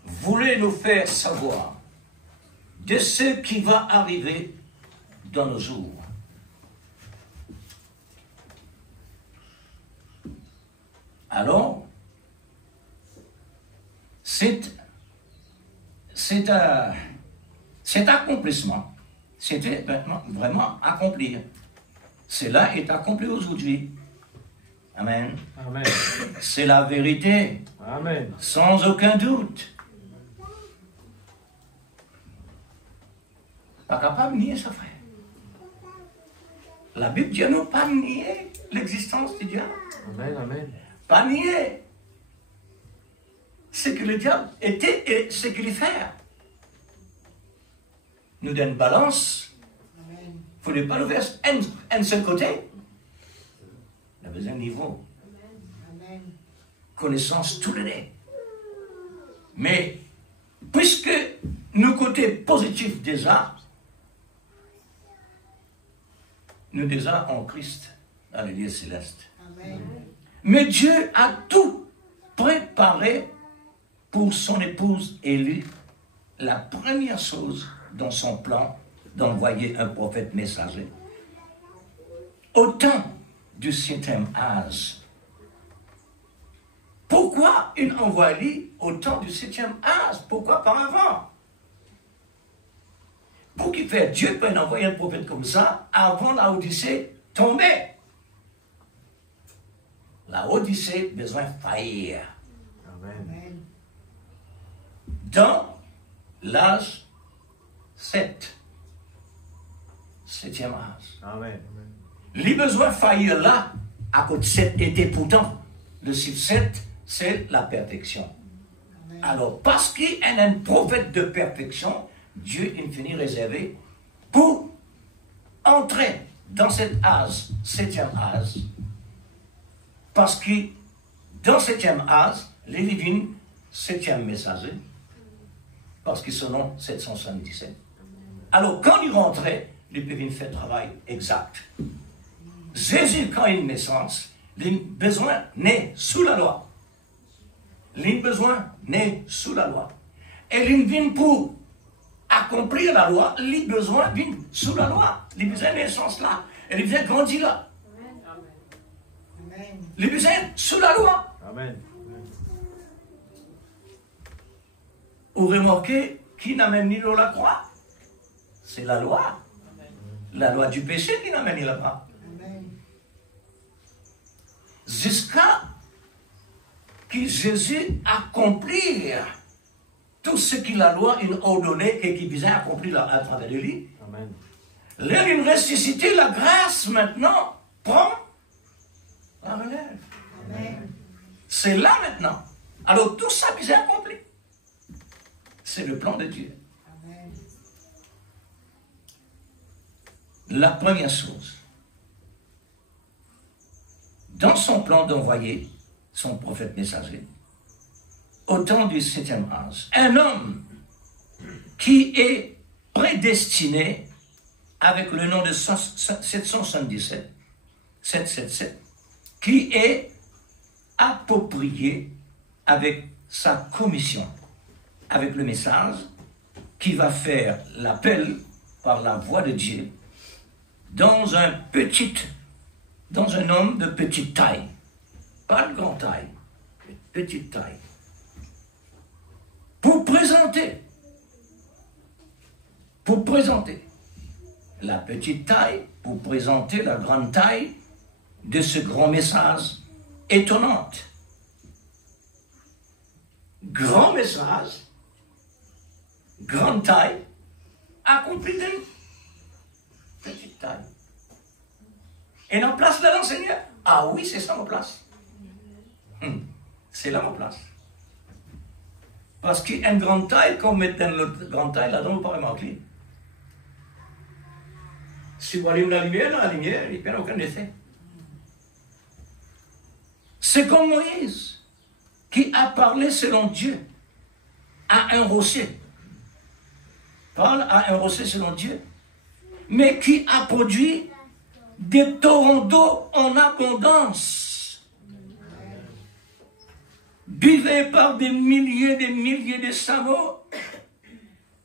voulait nous faire savoir de ce qui va arriver dans nos jours. Alors, cet accomplissement, c'était vraiment accomplir. Cela est accompli aujourd'hui. Amen. Amen. C'est la vérité. Amen. Sans aucun doute. Pas capable de nier ça, frère. La Bible dit nous pas nier l'existence du diable. Amen. Amen. Pas nier ce que le diable était et ce qu'il fait. Nous donne une balance. Il ne faut pas le verser un seul côté. Il a besoin de niveau. Amen. Connaissance tous les deux. Mais, puisque nos côtés positifs déjà, nous déjà en Christ, dans les lieux célestes. Amen. Mais Dieu a tout préparé pour son épouse élue. La première chose dans son plan, d'envoyer un prophète messager. Au temps du 7e âge. Pourquoi il envoie lui au temps du 7e âge? Pourquoi pas avant? Pour qu'il fasse Dieu peut envoyer un prophète comme ça avant la Odyssée tomber. La Odyssée besoin de faillir. Amen. Amen. Dans l'âge 7. 7e âge. Amen. Les besoins faillir là, à côté de 7 était pourtant. Le chiffre 7, c'est la perfection. Amen. Alors, parce qu'il y a un prophète de perfection, Dieu est fini réservé pour entrer dans cet âge, 7e âge. Parce que dans 7e âge, les divines, 7e messager, parce qu'ils sont en 777. Alors, quand il rentrait, les divines fait travail exact. Jésus, quand il a une naissance, les besoins naît sous la loi. Les besoins naît sous la loi. Et les viennent pour accomplir la loi, les besoins viennent sous la loi. Les besoins de naissance là. Et les besoins grandissent là. Amen. Les besoins sous la loi. Amen. Vous remarquez qui n'amène ni l'eau la croix? C'est la loi. La loi du péché qui n'amène ni là-bas. Amen. Jusqu'à que Jésus accomplisse tout ce que la loi a ordonné et qui visait à accomplir à travers de lui. Amen. Là, il ressuscité, la grâce maintenant prend la relève. Amen. C'est là maintenant. Alors tout ça qui s'est accompli, c'est le plan de Dieu. Amen. La première chose, dans son plan d'envoyer son prophète messager, au temps du 7e âge, un homme qui est prédestiné avec le nom de 777, 777, qui est approprié avec sa commission, avec le message qui va faire l'appel par la voix de Dieu dans un homme de petite taille. Pas de grande taille, mais de petite taille. Pour présenter la petite taille, pour présenter la grande taille de ce grand message étonnant. Grand message, grande taille, accompli d'une petite taille. Et la place de l'enseignant? Ah oui, c'est ça ma place. C'est là ma place. Parce qu'il y a une grande taille, qu'on met dans l'autre grande taille, là-dedans, vous ne pouvez pas remarquer. Si vous allumez la lumière, il n'y a aucun effet. C'est comme Moïse, qui a parlé selon Dieu à un rocher. Parle à un rocher selon Dieu, mais qui a produit des torrents d'eau en abondance, buvés par des milliers de samots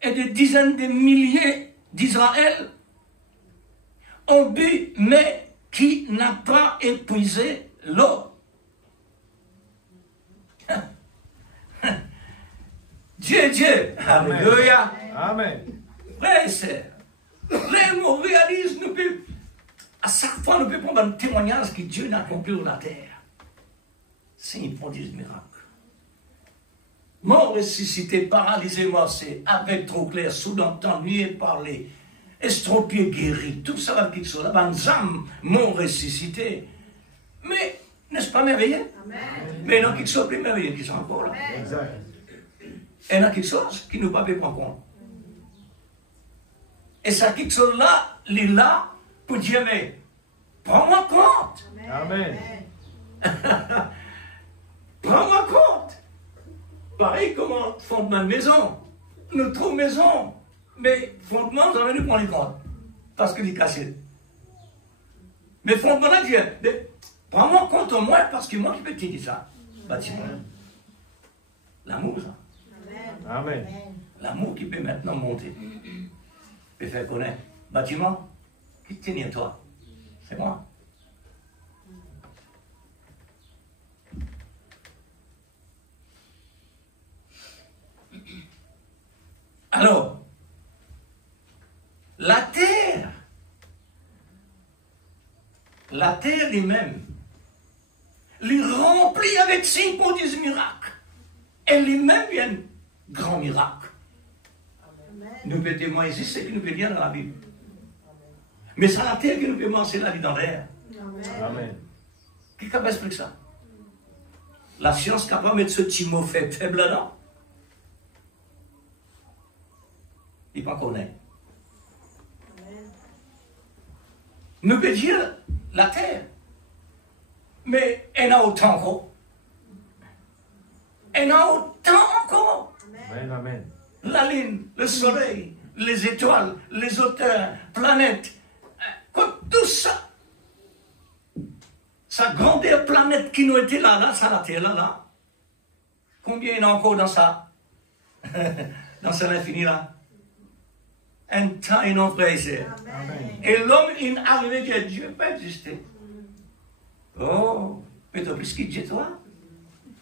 et des dizaines de milliers d'Israël, ont bu, mais qui n'a pas épuisé l'eau. Dieu. Alléluia. Amen. Frères et sœurs, les mots réalisent, à chaque fois, nous pouvons prendre un témoignage que Dieu n'a accompli sur la terre. C'est une prodige miracle. Mort ressuscité, paralysé, morcé, avec trop clair, soudain ennuyé, parler, estropié, guéri, tout ça va quelque chose. La bonne âme, mort ressuscité. Mais, n'est-ce pas merveilleux? Amen. Mais il y a quelque chose de plus merveilleux qui sont encore là. Exact. Et il y a quelque chose qui nous pas prendre compte. Et ça, quelque chose-là, il est là pour dire, mais prends-moi compte. Amen. Prends-moi compte. Pareil comme on fondement de maison. Nous trouvons maison. Mais fondement, vous avez dû prendre compte. Parce qu'il est cassé. Mais fondement, là, Dieu, prends-moi compte au moins, parce que moi, je peux te dire ça. Bâtiment. L'amour, ça. Amen. L'amour qui peut maintenant monter. Peut faire connaître. Bâtiment, qui te tient toi? C'est moi. Alors, la terre lui-même, lui remplit avec signes pour des miracles. Et lui-même vient un grand miracle. Nous pouvons témoigner ici, c'est que nous pouvons lire dans la Bible. Mais c'est la terre que nous pouvons mentionner la vie dans l'air. Amen. Qui est capable d'expliquer ça? La science est capable de mettre ce petit mot faible là-dedans? Il ne connaît pas. Nous pouvons dire la terre. Mais elle a autant encore. Elle a autant encore. Amen. Amen. La lune, le soleil, les étoiles, les autres planètes, tout ça, sa grandeur planète qui nous était là, ça la terre là. Combien il y en a encore dans ça? Dans cet infini là? Un temps et non frère et sœur. Et l'homme, il est arrivé à dire, Dieu peut exister. Oh, peut-être plus qu'il dit toi.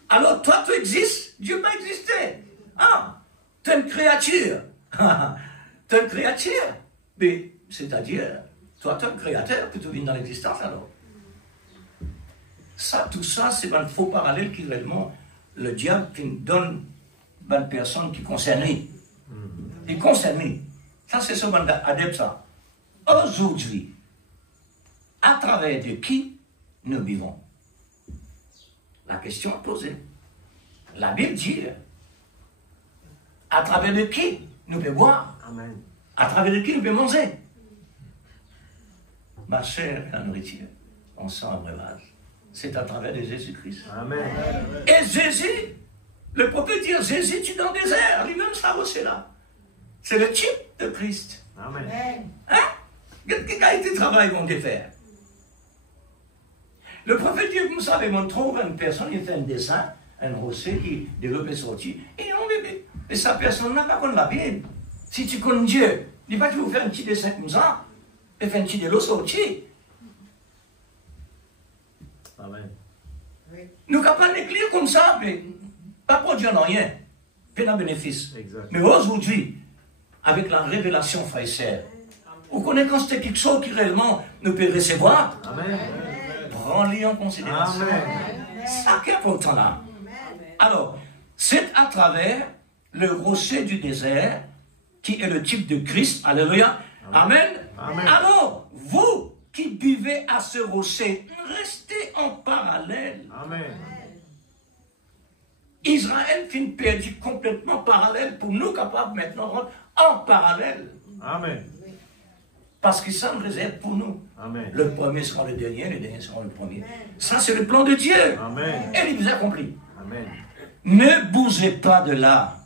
Alors toi, tu existes, Dieu peut exister. Ah, tu es une créature. Tu es une créature. Mais, c'est-à-dire, toi, tu es un créateur, que tu viens dans l'existence alors. Ça, tout ça, c'est un faux parallèle qui réellement, le diable qui nous donne une personne qui concerne lui. Il concerne lui. Ça, c'est ce qu'on adepte ça. Aujourd'hui, à travers de qui nous vivons? La question est posée. La Bible dit, à travers de qui nous pouvons boire? Amen. À travers de qui nous pouvons manger? Ma chère, la nourriture, on sent un breuvage. C'est à travers de Jésus-Christ. Amen. Et Jésus, le prophète dit, Jésus, tu es dans le désert, lui-même sera aussi là. C'est le type de Christ. Amen. Hein? Quelle qualité de travail vont ils faire? Le prophète dit, vous savez, on trouve une personne, il fait un dessin, un rocher qui développe sorti. Et sa personne n'a pas connu la Bible. Si tu connais Dieu, il va toujours faire un petit dessin comme ça, et faire un petit de l'eau sorti. Amen. Nous ne pouvons pas l'écrire comme ça, mais pas produire rien. Pas de bénéfice. Exact. Mais aujourd'hui, avec la révélation frères et sœurs, vous connaissez quand c'est quelque chose qui réellement nous peut recevoir, Amen. prends-les en considération. Amen. Ça qui est important là. Alors, c'est à travers le rocher du désert qui est le type de Christ. Alléluia. Amen. Amen. Alors, vous qui buvez à ce rocher, restez en parallèle. Amen. Israël finit perdu complètement parallèle pour nous capables maintenant de rentrer en parallèle. Amen. Parce que ça nous réserve pour nous. Amen. Le premier sera le dernier sera le premier. Ça, c'est le plan de Dieu. Amen. Et il vous a accompli. Amen. Ne bougez pas de là.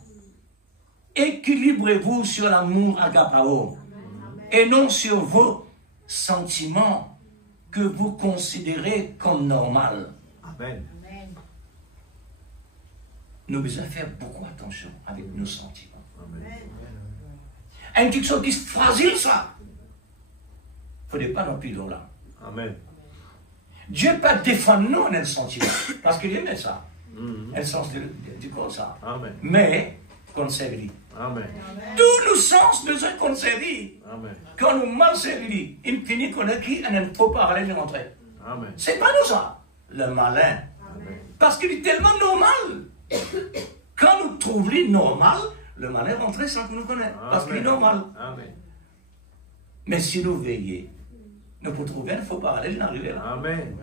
Équilibrez-vous sur l'amour agapao et non sur vos sentiments que vous considérez comme normal. Amen. Nous devons faire beaucoup attention avec nos sentiments. Amen. Une petite chose qui est fragile, ça. Il ne faut pas non plus là. Amen. Dieu pas défendre nous dans le sentiment, parce qu'il aimait ça. Mhm. Le sens du corps, ça. Amen. Mais, conserver. Amen. Tous nos sens besoin de conserver. Amen. Quand nous mal servis, il finit qu'on a qui un faux parallèle de rentrer. Amen. C'est pas nous ça, le malin. Amen. Parce qu'il est tellement normal. Quand nous trouvons normal, le malin rentrer sans que nous connaissions. Parce qu'il est normal. Amen. Mais si nous veillons, nous pouvons trouver un faux parallèle d'arriver là. Amen.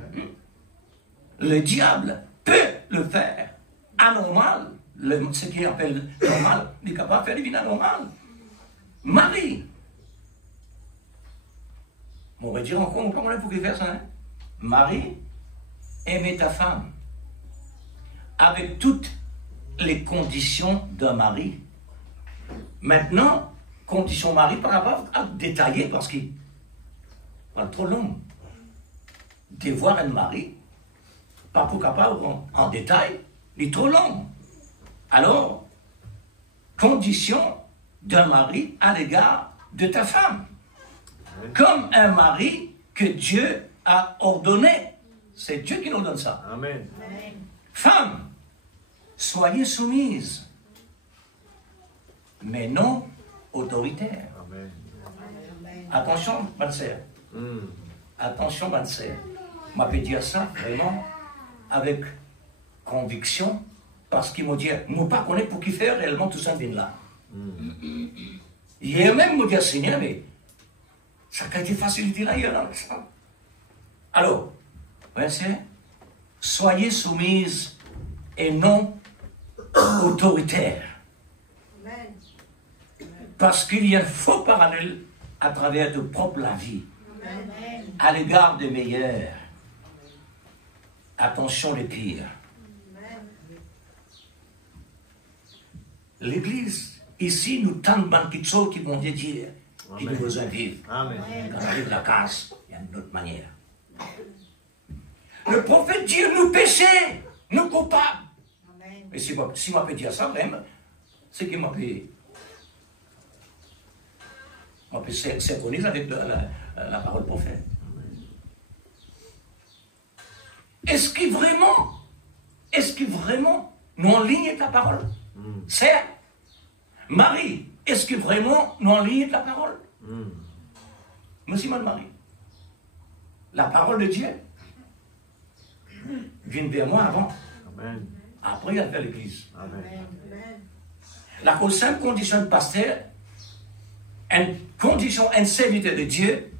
Le diable peut le faire anormal. Ce qu'il appelle normal, il est capable de faire des vies anormales. Marie. On va dire encore, comment il faut qu'il fasse ça, hein? Marie, aimez ta femme. Avec toutes les conditions d'un mari. Maintenant, condition mari par rapport à détailler parce qu'il est trop long. De voir un mari, pas pour capable en détail, il est trop long. Alors, condition d'un mari à l'égard de ta femme. Comme un mari que Dieu a ordonné. C'est Dieu qui nous donne ça. Amen. Femme, soyez soumise, mais non autoritaire. Amen. Attention, bonne sœur. Attention, bonne sœur. Je peux dire ça vraiment avec conviction, parce qu'ils m'ont dit, moi pas connaître pour qui faire réellement tout ça vient là. Il y a même me dire, Seigneur, mais ça a été facilité là, il y a là. Alors, bonne sœur, soyez soumise et non autoritaire. Parce qu'il y a un faux parallèle à travers de propre la vie, à l'égard des meilleurs. Attention les pires. L'Église, ici, nous tentons quelque chose qui vont dire qui nous besoin de vivre. Amen. Quand on arrive à la casse, il y a une autre manière. Le prophète dit nous péchés, nous coupables. Et si moi peux dire ça, vraiment, c'est qu'il m'a pu synchroniser avec la parole prophète. Est-ce que vraiment, nous en ligne avec la parole? C'est Marie, est-ce que vraiment nous en ligne avec la parole? Monsieur Marie, la parole de Dieu vient vers moi avant. Amen. Après, il a fait l'église. Amen. La simple condition de pasteur, une condition, un serviteur de Dieu,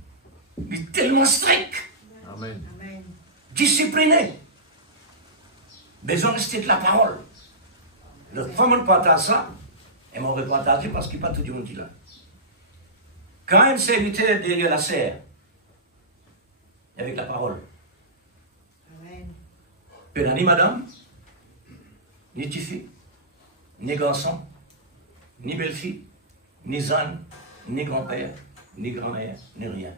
est tellement strict, Amen. discipliné. Besoin de rester de la parole. Le femme partage ça, et m'aurait partagé parce qu'il n'y a pas tout le monde qui l'a. Quand un serviteur derrière la serre, avec la parole, il ni madame, ni petite fille, ni garçon, ni belle-fille, ni âne, ni grand-père, ni grand-mère, ni rien.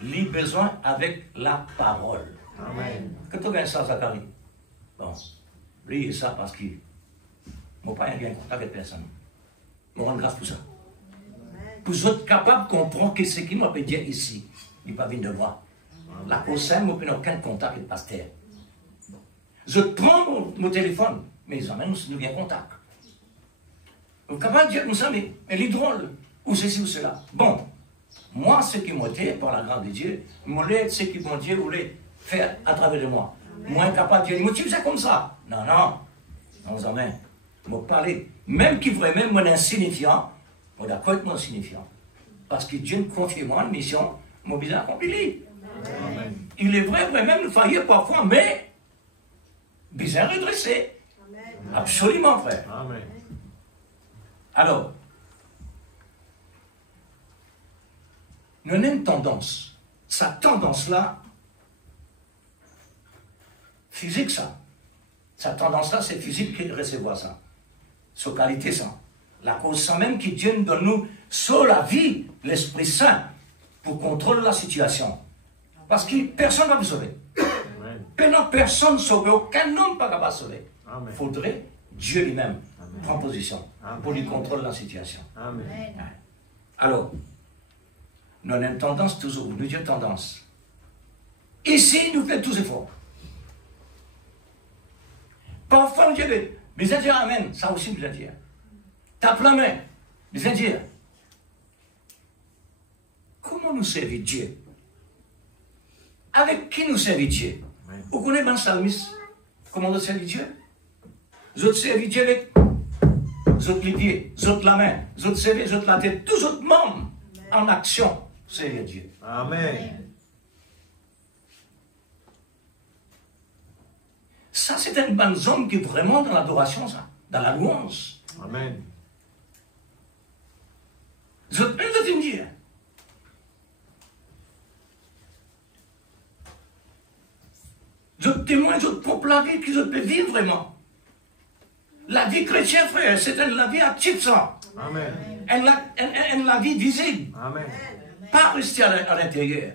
Les besoins avec la parole. Amen. Que tu gagnes ça, Zacharie? Bon, oubliez ça parce que mon père n'a rien contact avec personne. Je rends grâce pour ça. Pour être capable de comprendre que ce qui m'a fait dire ici, il n'est pas venu de moi. La cause simple, je n'ai aucun contact avec le pasteur. Je prends mon téléphone, mais ils amènent nous bien contact. Je suis capable de dire comme ça, mais elle est drôle, ou ceci ou cela. Bon, moi, ce qui m'a dit, par la grâce de Dieu, ce qui mon Dieu voulait faire à travers de moi. Moi, incapable de dire, tu fais comme ça. Non, non, on vous amène. Je parler, même qui vraiment mon insignifiant, je suis d'accord avec mon insignifiant. Parce que Dieu me confie moi une mission, mon besoin accompli. Il est vrai, vraiment, nous faillir parfois, mais bien redressé. Absolument, frère. Amen. Alors, nous avons une tendance. Sa tendance-là, physique, ça. Sa tendance-là, c'est physique qui recevoir ça. Sa qualité, ça. La cause, ça même qui Dieu nous donne nous, sur la vie, l'Esprit Saint, pour contrôler la situation. Parce que personne ne va vous sauver. Pendant personne ne sauve, aucun homme n'est pas capable de sauver. Il faudrait Dieu lui-même prendre position pour lui contrôler la situation. Amen. Alors, nous avons une tendance toujours, nous avons tendance. Ici, nous faisons tous efforts. Parfois, nous disons, mais ça dit Amen, ça aussi, nous dire. Tape la main, nous dire. Comment nous servir Dieu? Avec qui nous servir Dieu? Vous connaissez le psalmiste? Comment nous servir Dieu? Vous servir Dieu avec vous les pieds, vous la main, vous servir, vous la tête, tous autres membres en action, servir Dieu. Amen. Ça, c'est un bon homme qui est vraiment dans l'adoration, ça, dans la louange. Amen. Vous êtes dire. Vous êtes témoin, vous êtes propre la vie que vous pouvez vivre vraiment. La vie chrétienne, frère, c'est la vie active, ça. Amen. La vie visible. Amen. Pas rester à l'intérieur.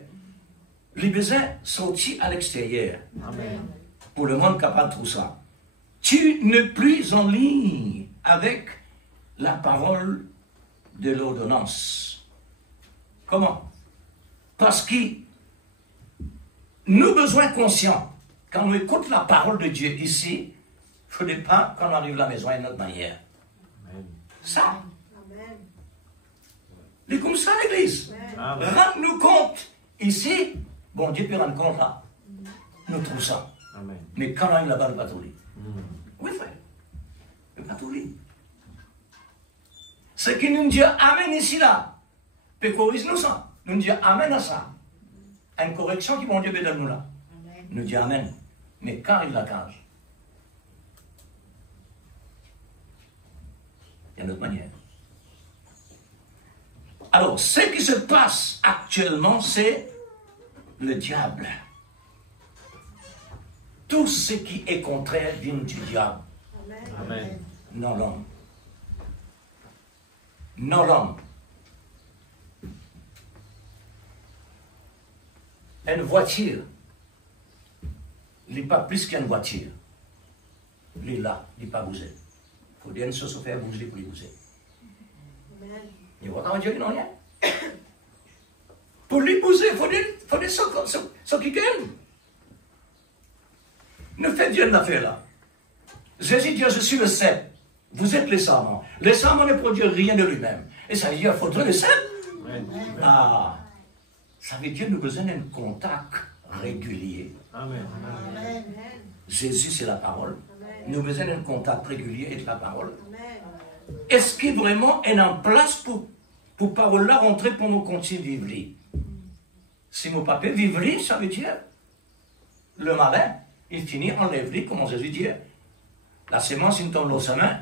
Les besoins sortis à l'extérieur. Amen. Pour le monde capable de tout ça. Tu n'es plus en ligne avec la parole de l'ordonnance. Comment? Parce que nous besoin conscients, quand on écoute la parole de Dieu ici, il ne faudrait pas qu'on arrive à la maison d'une autre manière. Amen. Ça. C'est comme ça l'église. Amen. Rends-nous compte. Ici, bon Dieu peut rendre compte là. Nous trouvons ça. Amen. Mais quand on arrive là-bas, le pas tout lire. Oui, frère. Le pas tout lire. Ce qui nous dit Amen ici là, peut corriger nous ça. Nous dit Amen à ça. Une correction qui, bon Dieu, peut donner nous là. Nous dit Amen. Mais quand arrive la cage, il y a une autre manière. Alors, ce qui se passe actuellement, c'est le diable. Tout ce qui est contraire vient du diable. Amen. Non l'homme. Non l'homme. Une voiture, il n'est pas plus qu'une voiture. Il est là, il n'est pas bougé. Il faut dire une chose à faire bouger pour les bouger. Il voit quand Dieu dit non rien. Pour lui bouger, il faut dire ce qui gagne. Ne faites Dieu une affaire là. Jésus dit, je suis le cep. Vous êtes les serments. Les serments ne produisent rien de lui-même. Et ça veut dire, il faudrait le cep. Ah, ça veut dire, nous avons besoin d'un contact régulier. Amen. Amen. Jésus, c'est la parole. Nous avons besoin d'un contact régulier avec la parole. Est-ce qu'il vraiment est en place pour parole-là rentrer pour nous continuer de vivre? Si mon papa vivre, ça veut dire, le malin, il finit en lèvre, comme Jésus dit. La semence, il tombe au semin,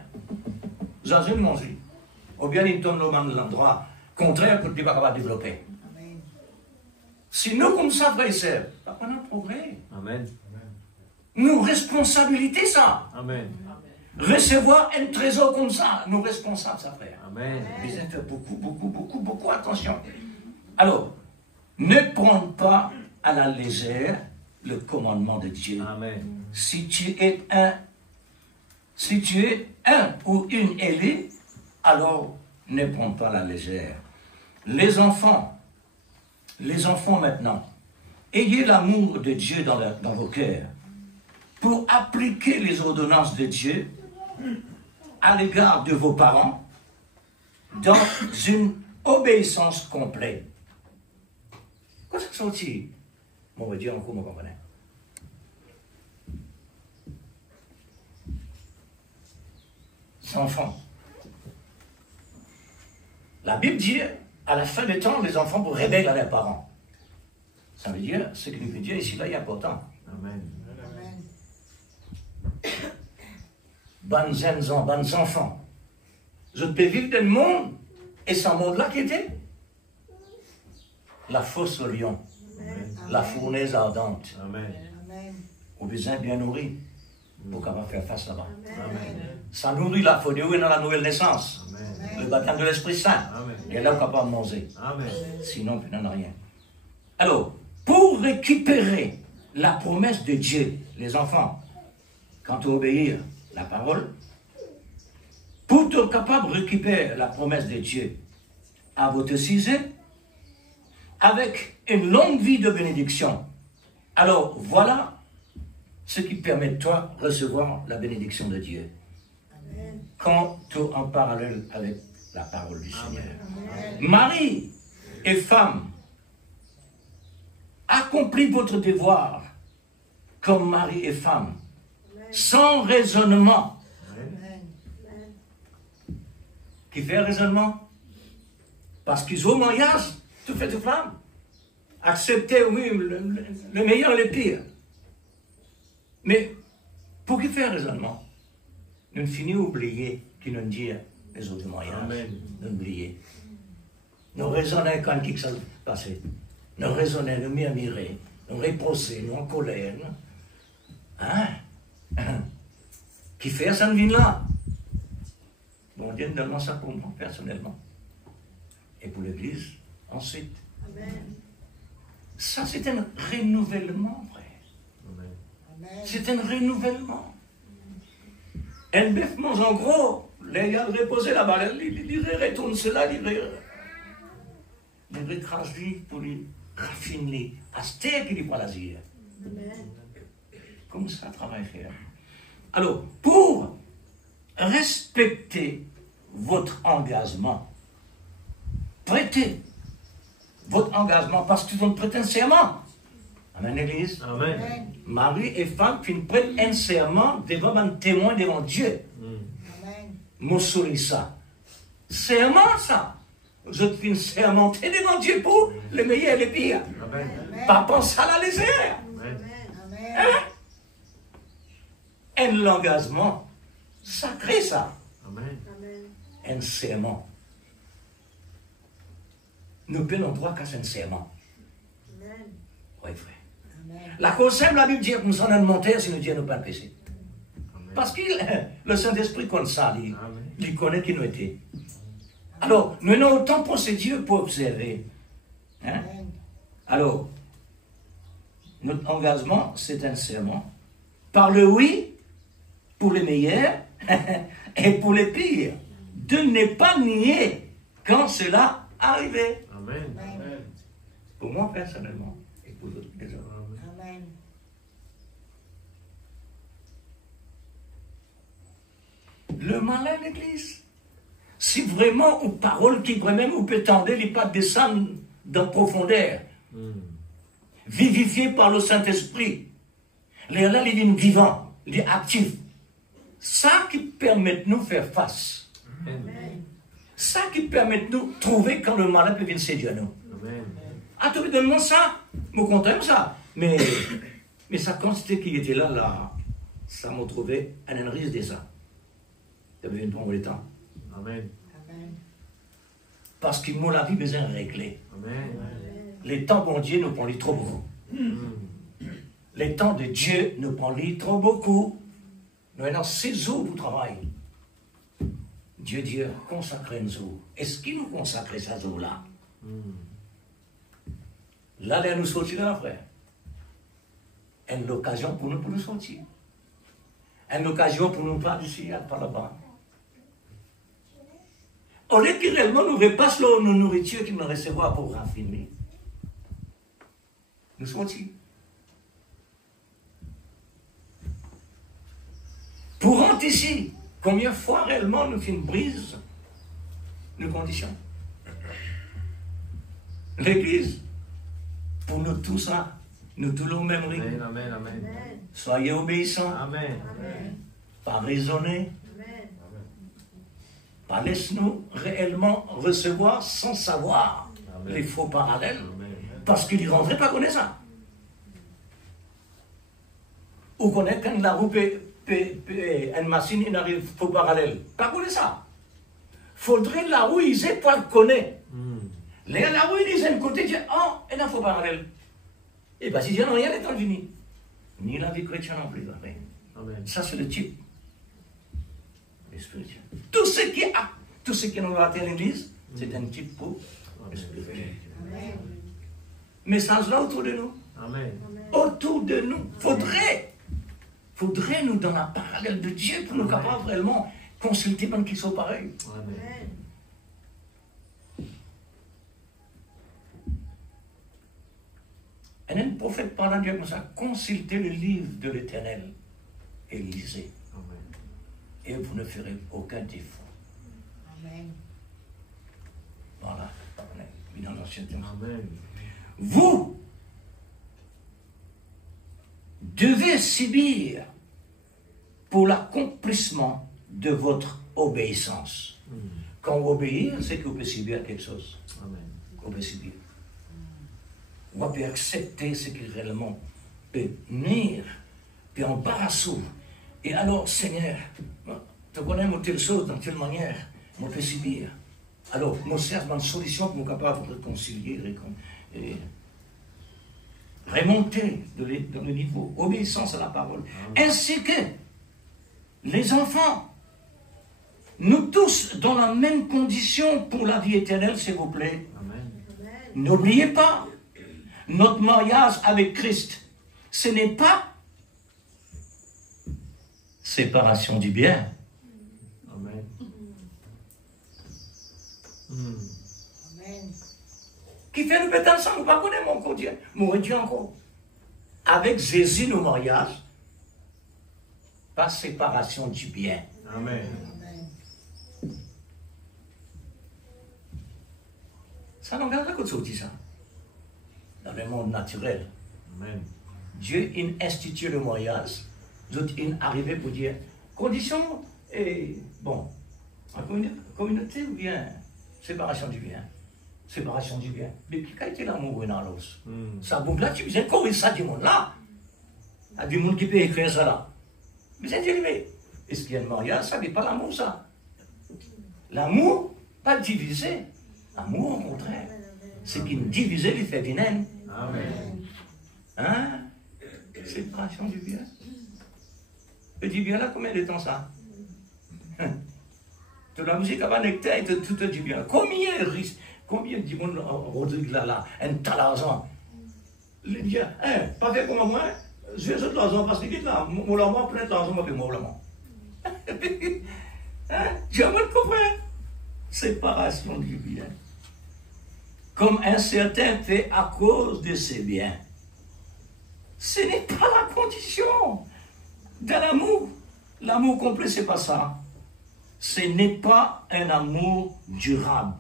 vous avez une manger. Ou bien il tombe dans l'endroit contraire pour ne pas capable de développer. Si nous, comme ça, frères et sœurs, pas qu'on a progrès. Amen. Nous, responsabilité, ça. Amen. Recevoir un trésor comme ça, nous responsables, ça, frère. Amen. Ils ont fait beaucoup attention. Alors, ne prends pas à la légère le commandement de Dieu. Amen. Si tu es un ou une élue, alors ne prends pas la légère. Les enfants maintenant, ayez l'amour de Dieu dans vos cœurs pour appliquer les ordonnances de Dieu à l'égard de vos parents dans une obéissance complète. Qu'est-ce que ça veut dire? Mon Dieu, on comprend. Enfants. La Bible dit, à la fin des temps, les enfants pour rebelles à leurs parents. Ça veut dire, ce que nous veut dire ici, là, est important. Amen. Bonnes enfants. Je peux vivre dans le monde, et ce monde-là qui était la fosse au lion, la fournaise ardente, Amen. au besoin bien nourri, pour qu'on va faire face là-bas. Amen. Ça nourrit là, il faut nourrir dans la nouvelle naissance. Amen. Le baptême de l'Esprit Saint. Amen. Et là, on ne peut pas manger. Amen. Sinon, il n'en a rien. Alors, pour récupérer la promesse de Dieu, les enfants, quand on obéit la parole, pour être capable de récupérer la promesse de Dieu à votre sujet, avec une longue vie de bénédiction. Alors, voilà ce qui permet de toi de recevoir la bénédiction de Dieu. Amen. Quand tu es en parallèle avec la parole du Seigneur. Amen. Mari et femme, accomplissez votre devoir comme mari et femme, sans raisonnement. Amen. Qui fait un raisonnement? Parce qu'ils ont mariage, tout fait de femme. Accepter, oui, le meilleur et le pire. Mais pour qui faire un raisonnement? Nous finissons oublier qui nous dit les autres mariages. Amen. Nous oublions. Nous raisonnons quand quelque chose passe. Nous raisonnons, nous murmurons, nous reprochons, nous en colère. Hein? Qui fait ça, vie là? Bon Dieu nous donne ça pour moi, personnellement. Et pour l'Église, ensuite. Amen. Ça, c'est un renouvellement, frère. Amen. Amen. C'est un renouvellement. Un bœuf mange en gros. Les gars reposent là-bas, ils retournent cela, ils retrasent pour les raffiner. À ce qu'il n'est pas l'asile. Amen. Comme ça travaille faire. Alors, pour respecter votre engagement, prêtez votre engagement parce que vous prêtez un serment. Amen, l'Église. Amen. Amen. Mari et femme qui prêtent un serment devant un témoin devant Dieu. Amen. Moussouli ça. Serment ça. Vous êtes une sermentée devant Dieu pour le meilleur et le pire. Amen. Pas penser à la légère. Amen. Amen. Un engagement sacré ça. Amen. Amen. Un serment. Nous prenons droit qu'à un serment. Amen. Oui, frère. Amen. La cause simple, la Bible dit que nous en avons monté si nous disons pas le péché. Amen. Parce que le Saint-Esprit connaît ça, Amen. il connaît qui nous était. Alors, nous avons autant procédure pour observer. Hein? Amen. Alors, notre engagement, c'est un serment. Par le oui, pour les meilleurs, et pour les pires. De ne pas nier quand cela arrivait. Amen. Amen. Pour moi, personnellement, et pour les autres. Amen. Le malin, l'Église. Si vraiment, aux paroles qui vraiment, ou peut tendre, il pas descendre dans profondeur, vivifié par le Saint-Esprit. Là, il est vivant, il est actif. Ça qui permet de nous faire face. Amen. Ça qui permet de nous trouver quand le malin peut venir séduire nous. Amen. Ah, tu donne-moi ça, je content ça. Mais sa quantité qui était là, ça m'a trouvé un risque de ça. Tu as besoin de prendre le temps. Amen. Amen. Parce que mon vie besoin de régler. Amen. Les temps bon Dieu nous prend les trop beaucoup. Les temps de Dieu nous prend les trop beaucoup. Nous avons 6 jours pour travailler. Dieu dit consacrer un jour. Est-ce qu'il nous consacre ces jours-là? Là, nous sortir là, frère. Une occasion pour nous sortir. Une occasion pour nous pas d'ici, par là-bas. Au lieu que réellement nous repasse nos nourritures qu'ils nous recevoir pour raffiner. Nous sortir. Pour rentrer ici, combien de fois réellement nous faisons brise nos conditions? L'Église, pour nous tous ça, nous tous le même rythme. Amen, amen, amen. Soyez obéissants, Amen. pas raisonnés, Amen. pas laisse-nous réellement recevoir sans savoir Amen. les faux parallèles, Amen. parce qu'ils ne rendraient pas connaître ça. Ou connaître quand la roue une machine, il arrive faux parallèle. Pas connaître ça. Faudrait la roue, ils aient pas le connaître. La roue, ils aient un côté, ils disent, oh, il y a un faux parallèle. Et bien, si je n'ai rien n'est fini. Ni la vie chrétienne non plus. Amen. Amen. Ça, c'est le type spirituel. Tout ce qui nous a été à l'église, c'est un type pour le spirituel. Amen. Message là autour de nous. Amen. Autour de nous. Faudrait nous dans la parallèle de Dieu pour nous capables réellement consulter même qu'ils sont pareils. Amen. Amen. Et un prophète parlant de Dieu comme ça, consultez le livre de l'Éternel et lisez. Amen. Et vous ne ferez aucun défaut. Amen. Voilà. Dans l'Ancien Testament. Amen. Vous devez subir pour l'accomplissement de votre obéissance. Quand vous obéissez, c'est que vous pouvez subir quelque chose. Amen. Vous pouvez subir. Vous pouvez accepter ce qui réellement peut venir, puis embarrasser. Et alors, Seigneur, tu connais mon telle chose, dans telle manière, on peut subir. Alors, moi, c'est une solution pour nous capables de réconcilier, et remonter dans le niveau, obéissance à la parole. Amen. Ainsi que les enfants, nous tous dans la même condition pour la vie éternelle, s'il vous plaît. Amen. N'oubliez pas, notre mariage avec Christ, ce n'est pas séparation du bien. Amen. Amen. Qui fait le pétard ensemble, vous ne connaissez mon quotidien, mon Dieu encore. Avec Jésus, nos mariages, pas séparation du bien. Amen. Amen. Ça n'en regarde pas comme ça. Dans le monde naturel. Amen. Dieu a institué le mariage. D'autres il est arrivé pour dire condition et bon, la communauté ou bien séparation du bien. Séparation du bien. Mais qui a été l'amour dans l'os? Ça vous là, tu viens courir ça du monde là. Il y a du monde qui peut écrire ça là. Mais c'est élevé. Est-ce qu'il y a un mariage? Ça n'est pas l'amour ça. L'amour, pas divisé. L'amour au contraire. Ce qui nous divise, il fait du nain. Amen. Hein? Séparation du bien. Le du bien là, combien de temps ça? De la musique à nectar et tout du bien. Combien de monde Rodrigue là, un tas d'argent? Il dit, hein, pas fait comme moi, je vais de l'argent parce qu'il dit là, mon l'argent plein d'argent, moi, moi, l'argent. Hein? Tu as mal compris? Séparation du bien. Comme un certain fait à cause de ses biens. Ce n'est pas la condition de l'amour. L'amour complet, ce n'est pas ça. Ce n'est pas un amour durable.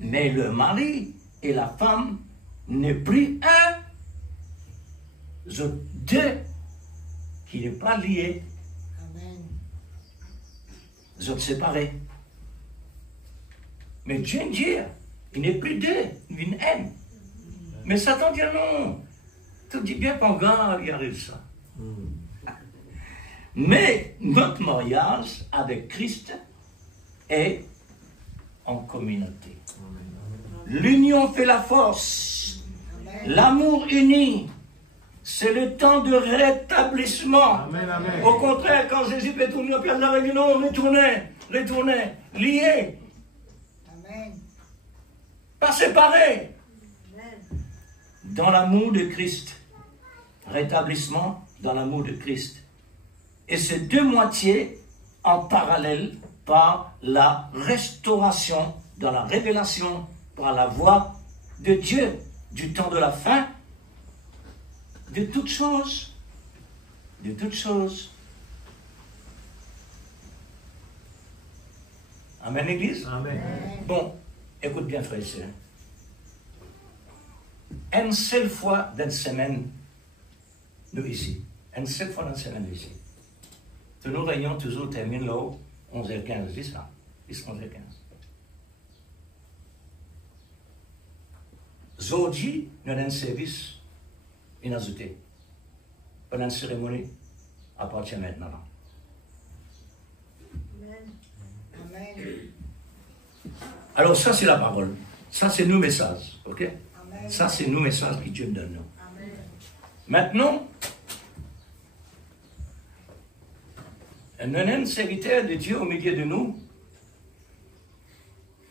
Mais le mari et la femme n'est plus un, deux, qui n'est pas lié. Amen. Ils sont séparés. Mais Dieu dit, il n'est plus deux, une haine. Mais Satan dit non. Tu dis bien qu'en gars, il arrive ça. Mais notre mariage avec Christ est en communauté. L'union fait la force. L'amour uni, c'est le temps de rétablissement. Amen, amen. Au contraire, quand Jésus peut tourner au pied de la règle, non, retournez, liés, Amen. pas séparés. Amen. Dans l'amour de Christ, rétablissement dans l'amour de Christ. Et ces deux moitiés en parallèle par la restauration dans la révélation par la voix de Dieu du temps de la fin, de toutes choses, de toutes choses. Amen, Église? Amen. Bon, écoute bien, frères et sœurs. Une seule fois dans la semaine, nous ici. Une seule fois dans la semaine, nous ici. Tous nos réunions toujours terminent là, 11h15, c'est ça. 11h15. Aujourd'hui, nous avons un service inajouté. Pendant la cérémonie, à partir de maintenant. Amen. Alors ça, c'est la parole. Ça, c'est nos messages. Ok? Amen. Ça, c'est nos messages que Dieu nous donne. Amen. Maintenant, nous avons un serviteur de Dieu au milieu de nous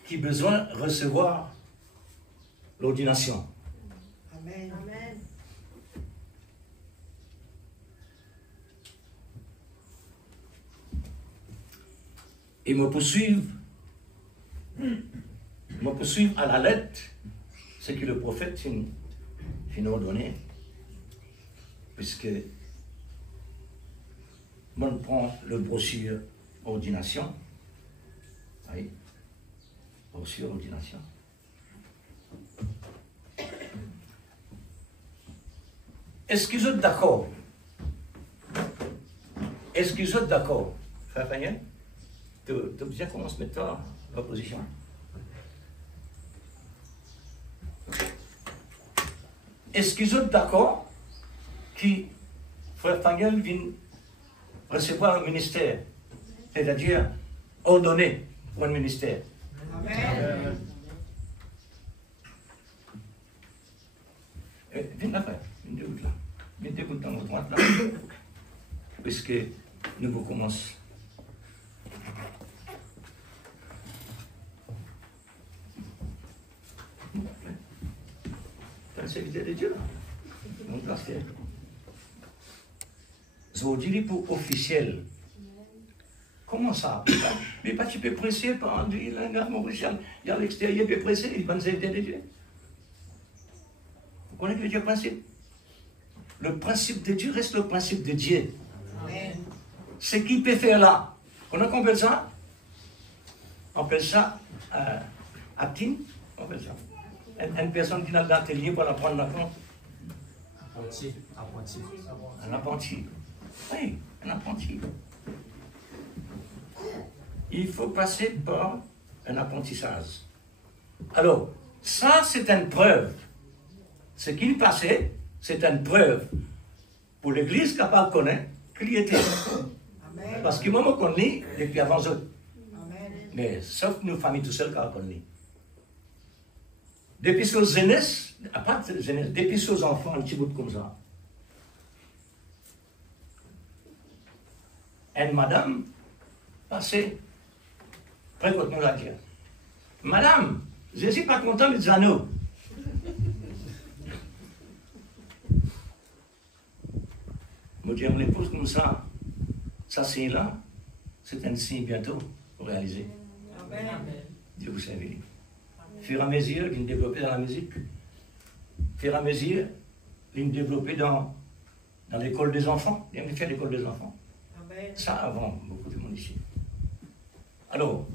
qui a besoin de recevoir l'ordination. Amen. Amen. Et me poursuivre à la lettre ce que le prophète finit ordonné, puisque on prend le brochure ordination, oui, brochure ordination. Est-ce que vous êtes d'accord? Est-ce que vous êtes d'accord, frère Daniel? Tu as bien comment se mettre en opposition? Est-ce que vous êtes d'accord que frère Daniel vient recevoir un ministère, c'est-à-dire ordonné pour un ministère? Amen. Viens là, frère. Viens là. Viens t'écouter dans votre droite là. Puisque nous vous commençons. C'est le serviteur de Dieu là. Donc là, c'est. Aujourd'hui, pour officiel. Comment ça? Mais pas tu peux presser par il y a un gars mauricien, il y a l'extérieur, il peut presser, il va nous serviteur de Dieu. Vous connaissez le principe? Le principe de Dieu reste le principe de Dieu. Amen. Ce qu'il peut faire là, on appelle ça? On appelle ça acting, on appelle ça. Une personne qui n'a pas d'atelier pour apprendre la compte. Apprenti. Apprenti. Un apprenti. Oui, un apprenti. Il faut passer par un apprentissage. Alors, ça, c'est une preuve. Ce qu'il passait, c'est une preuve pour l'Église capable de connaître qu'il y était. Amen. Parce que moi, je connais depuis avant eux. Amen. Mais sauf nos familles tout seules qui connaissent. Depuis ces jeunesse, à part de jeunesse, depuis ces enfants, un petit bout comme ça. Une madame passait près de nous la dire. Madame, je ne suis pas content des anneaux. Je dis à mon épouse comme ça signe-là, c'est un signe bientôt pour réaliser. Amen. Dieu vous servira. Fur et à mesure, il développé dans la musique. Fur et à mesure, il développé dans l'école des enfants. Il a fait l'école des enfants. Amen. Ça avant beaucoup de monde ici. Alors,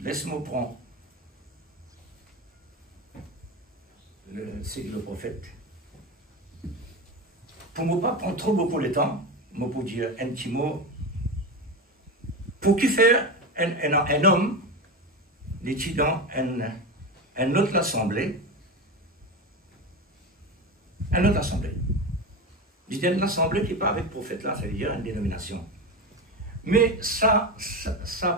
laisse-moi prendre le prophète. Pour ne pas prendre trop beaucoup de temps, je peux dire un petit mot. Pour qui faire un homme, l'étudiant, une autre assemblée, une autre assemblée. Je dis une assemblée qui n'est pas avec le prophète là, c'est-à-dire une dénomination. Mais sa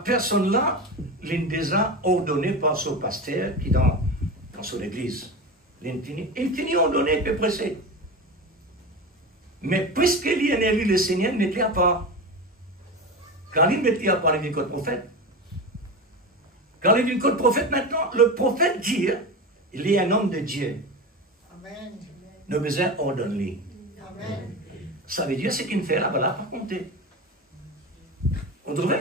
personne-là, il déjà ordonné par son pasteur qui est dans son église. Il finit ordonné, il peut presser. Mais puisqu'il est élu, le Seigneur ne mettait à part. Quand il mettait à part, il dit que le prophèt. Quand il dit que le prophète maintenant, le prophète dit, il est un homme de Dieu. Amen. nous besoin ordonner. Amen. Ça veut dire ce qu'il fait là-bas, là, par compter. Vous trouvez?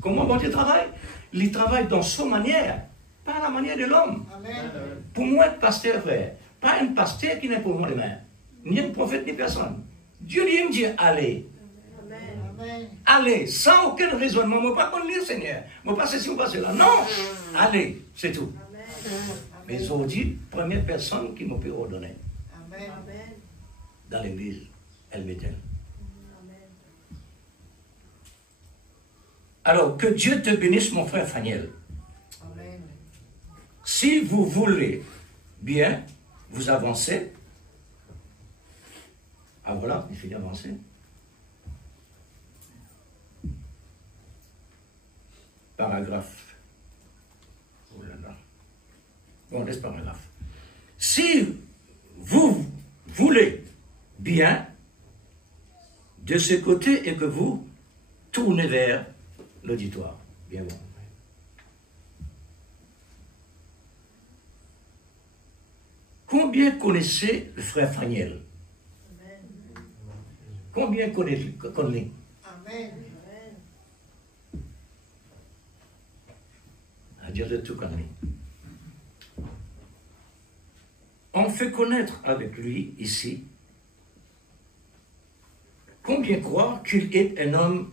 Comment bon Dieu travaille? Il travaille dans son manière, pas la manière de l'homme. Amen. Pour moi, être pasteur, frère, pas un pasteur qui n'est pour moi les mains, ni un prophète, ni personne. Dieu lui me dit, allez. Amen. Allez, sans aucun raisonnement. Moi, pas qu'on lit, Seigneur. Moi, pas ceci ou pas cela. Non. Allez, c'est tout. Mais aujourd'hui, première personne qui me peut ordonner Amen. dans l'église, elle m'est-elle. Alors, que Dieu te bénisse, mon frère Faniel. Amen. Si vous voulez bien vous avancer, ah voilà, il fait d'avancer. Paragraphe. Oh là là. Bon, laisse paragraphe. Si vous voulez bien de ce côté et que vous tournez vers l'auditoire. Bien bon. Combien connaissez le frère Faniel? Combien connaît? Amen. À dire de tout connaît. On fait connaître avec lui ici. Combien croire qu'il est un homme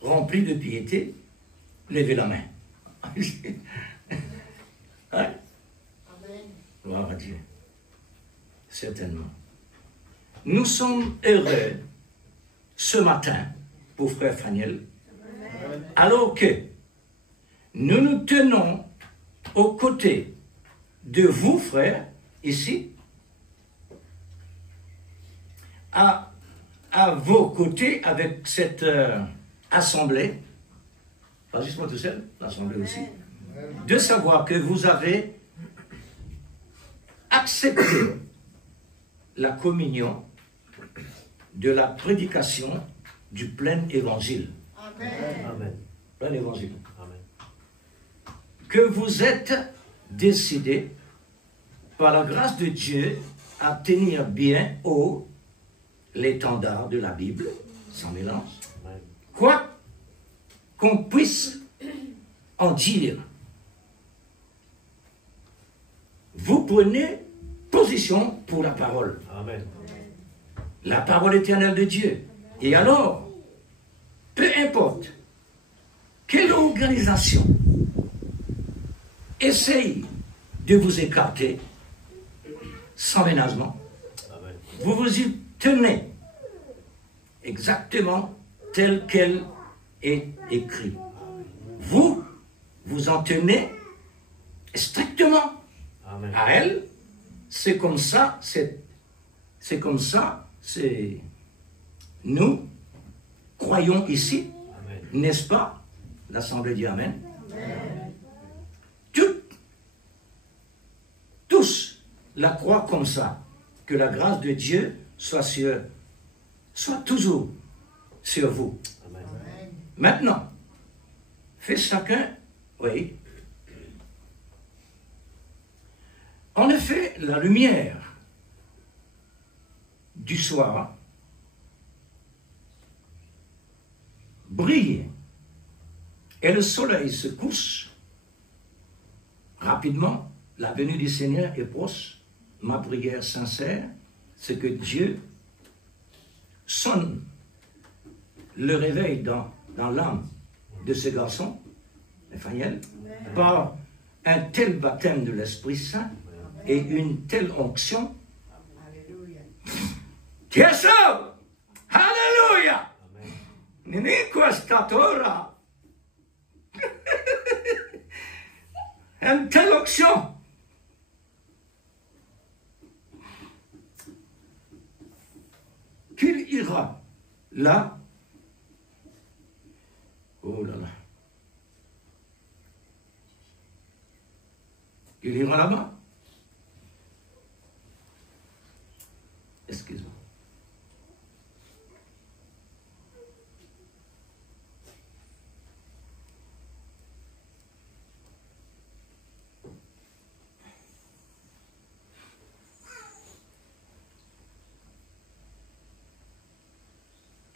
rempli de piété? Levez la main. Hein? Amen. Gloire à Dieu. Certainement. Nous sommes heureux ce matin pour frère Faniel, alors que nous nous tenons aux côtés de vous, frères, ici, à vos côtés avec cette assemblée, pas juste moi tout seul, l'assemblée aussi, de savoir que vous avez accepté la communion de la prédication du plein évangile. Amen. Amen. Plein évangile. Amen. Que vous êtes décidés par la grâce de Dieu à tenir bien haut l'étendard de la Bible, sans mélange. Amen. Quoi qu'on puisse en dire, vous prenez position pour la parole. Amen. La parole éternelle de Dieu. Et alors, peu importe quelle organisation essaye de vous écarter sans ménagement, Amen. vous vous y tenez exactement tel qu'elle est écrite. Vous vous en tenez strictement Amen. à elle. C'est comme ça, c'est comme ça, c'est nous croyons ici, Amen. n'est-ce pas? L'Assemblée dit Amen. Amen. Tous la croient comme ça. Que la grâce de Dieu soit toujours sur vous. Amen. Amen. Maintenant, faites chacun, oui. En effet, la lumière du soir brille et le soleil se couche rapidement. La venue du Seigneur est proche. Ma prière sincère, c'est que Dieu sonne le réveil dans l'âme de ce garçon, Nathaniel, par un tel baptême de l'Esprit Saint et une telle onction. Alléluia. Yes, sir! Alléluia! Amen. Niniqua statora. Une telle onction. Qu'il ira là. Oh là là. Il ira là-bas. Excuse-moi.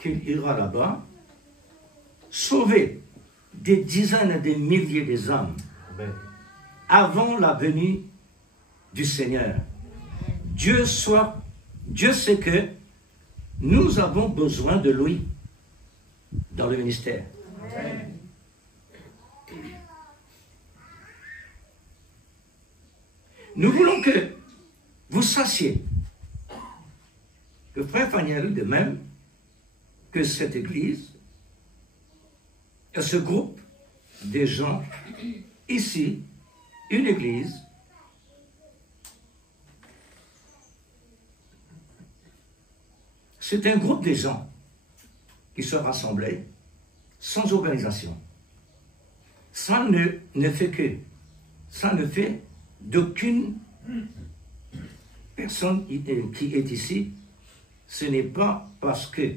qu'il ira là-bas sauver des dizaines et des milliers des âmes avant la venue du Seigneur. Dieu sait que nous avons besoin de lui dans le ministère. Amen. Nous voulons que vous sachiez que Frère Faniel, de même que cette église, et ce groupe de gens ici, une église, c'est un groupe de gens qui sont rassemblés sans organisation. Ça ne fait d'aucune personne qui est ici. Ce n'est pas parce que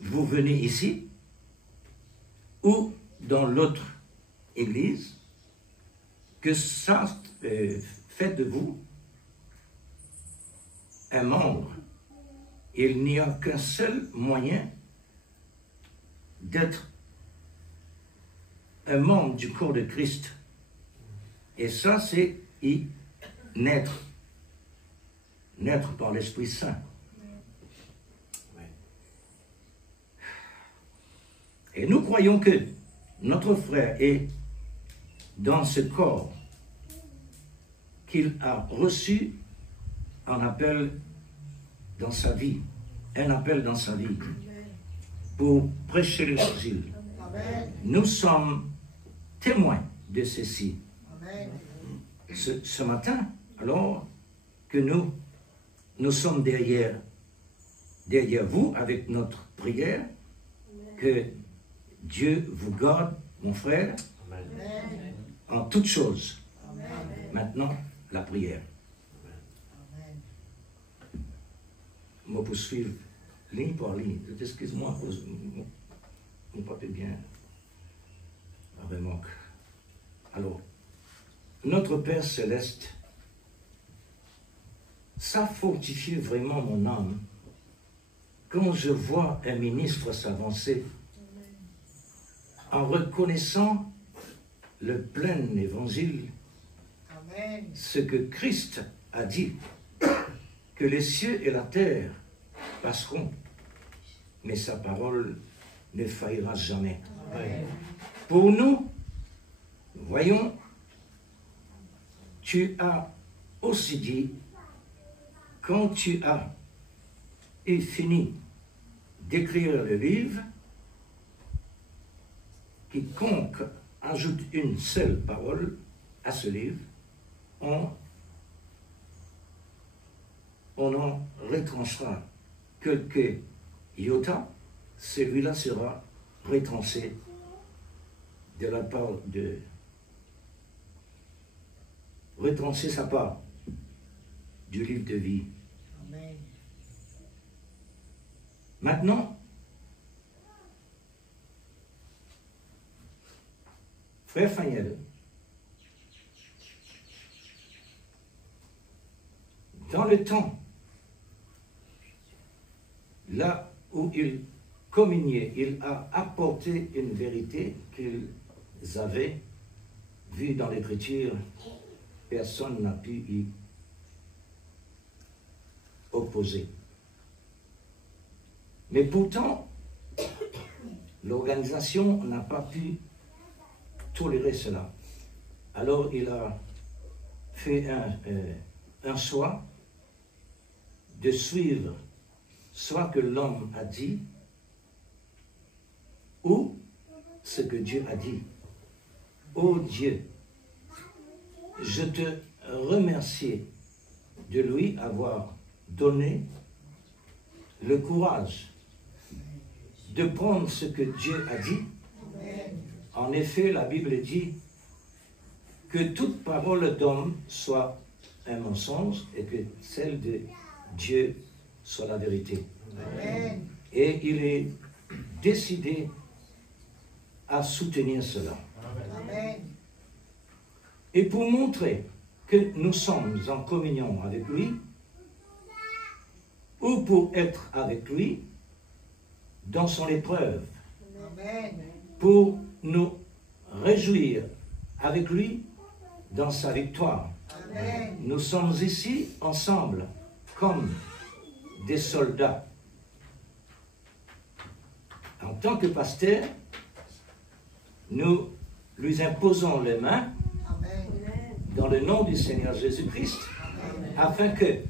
vous venez ici ou dans l'autre église que ça fait de vous un membre. Il n'y a qu'un seul moyen d'être un membre du corps de Christ. Et ça, c'est y naître. Naître par l'Esprit Saint. Et nous croyons que notre frère est dans ce corps qu'il a reçu un appel dans sa vie, un appel dans sa vie pour prêcher l'évangile. Nous sommes témoins de ceci. Ce matin, alors que nous sommes derrière vous avec notre prière, que Dieu vous garde, mon frère, en toutes choses. Maintenant, la prière. On va poursuivre ligne par ligne. Excuse-moi, mon papier bien avec manque. Alors, notre Père Céleste, ça fortifie vraiment mon âme quand je vois un ministre s'avancer en reconnaissant le plein évangile, ce que Christ a dit, que les cieux et la terre passeront, mais sa parole ne faillira jamais. Amen. Pour nous, voyons, tu as aussi dit, quand tu as fini d'écrire le livre, quiconque ajoute une seule parole à ce livre, on en retranchera quelques iota, celui-là sera retranché de la part de retrancher sa part du livre de vie. Amen. Maintenant, Frère Faniel, dans le temps, là où il communiait, il a apporté une vérité qu'ils avaient vue dans l'Écriture. Personne n'a pu y opposer. Mais pourtant, l'organisation n'a pas pu tolérer cela. Alors il a fait un choix de suivre soit que l'homme a dit ou ce que Dieu a dit. Ô Dieu, je te remercie de lui avoir donné le courage de prendre ce que Dieu a dit. En effet, la Bible dit que toute parole d'homme soit un mensonge et que celle de Dieu soit la vérité. Amen. Et il est décidé à soutenir cela. Amen. Et pour montrer que nous sommes en communion avec lui, ou pour être avec lui dans son épreuve, Amen. pour nous réjouir avec lui dans sa victoire. Amen. Nous sommes ici ensemble comme des soldats. En tant que pasteur, nous lui imposons les mains Amen. dans le nom du Seigneur Jésus-Christ, afin que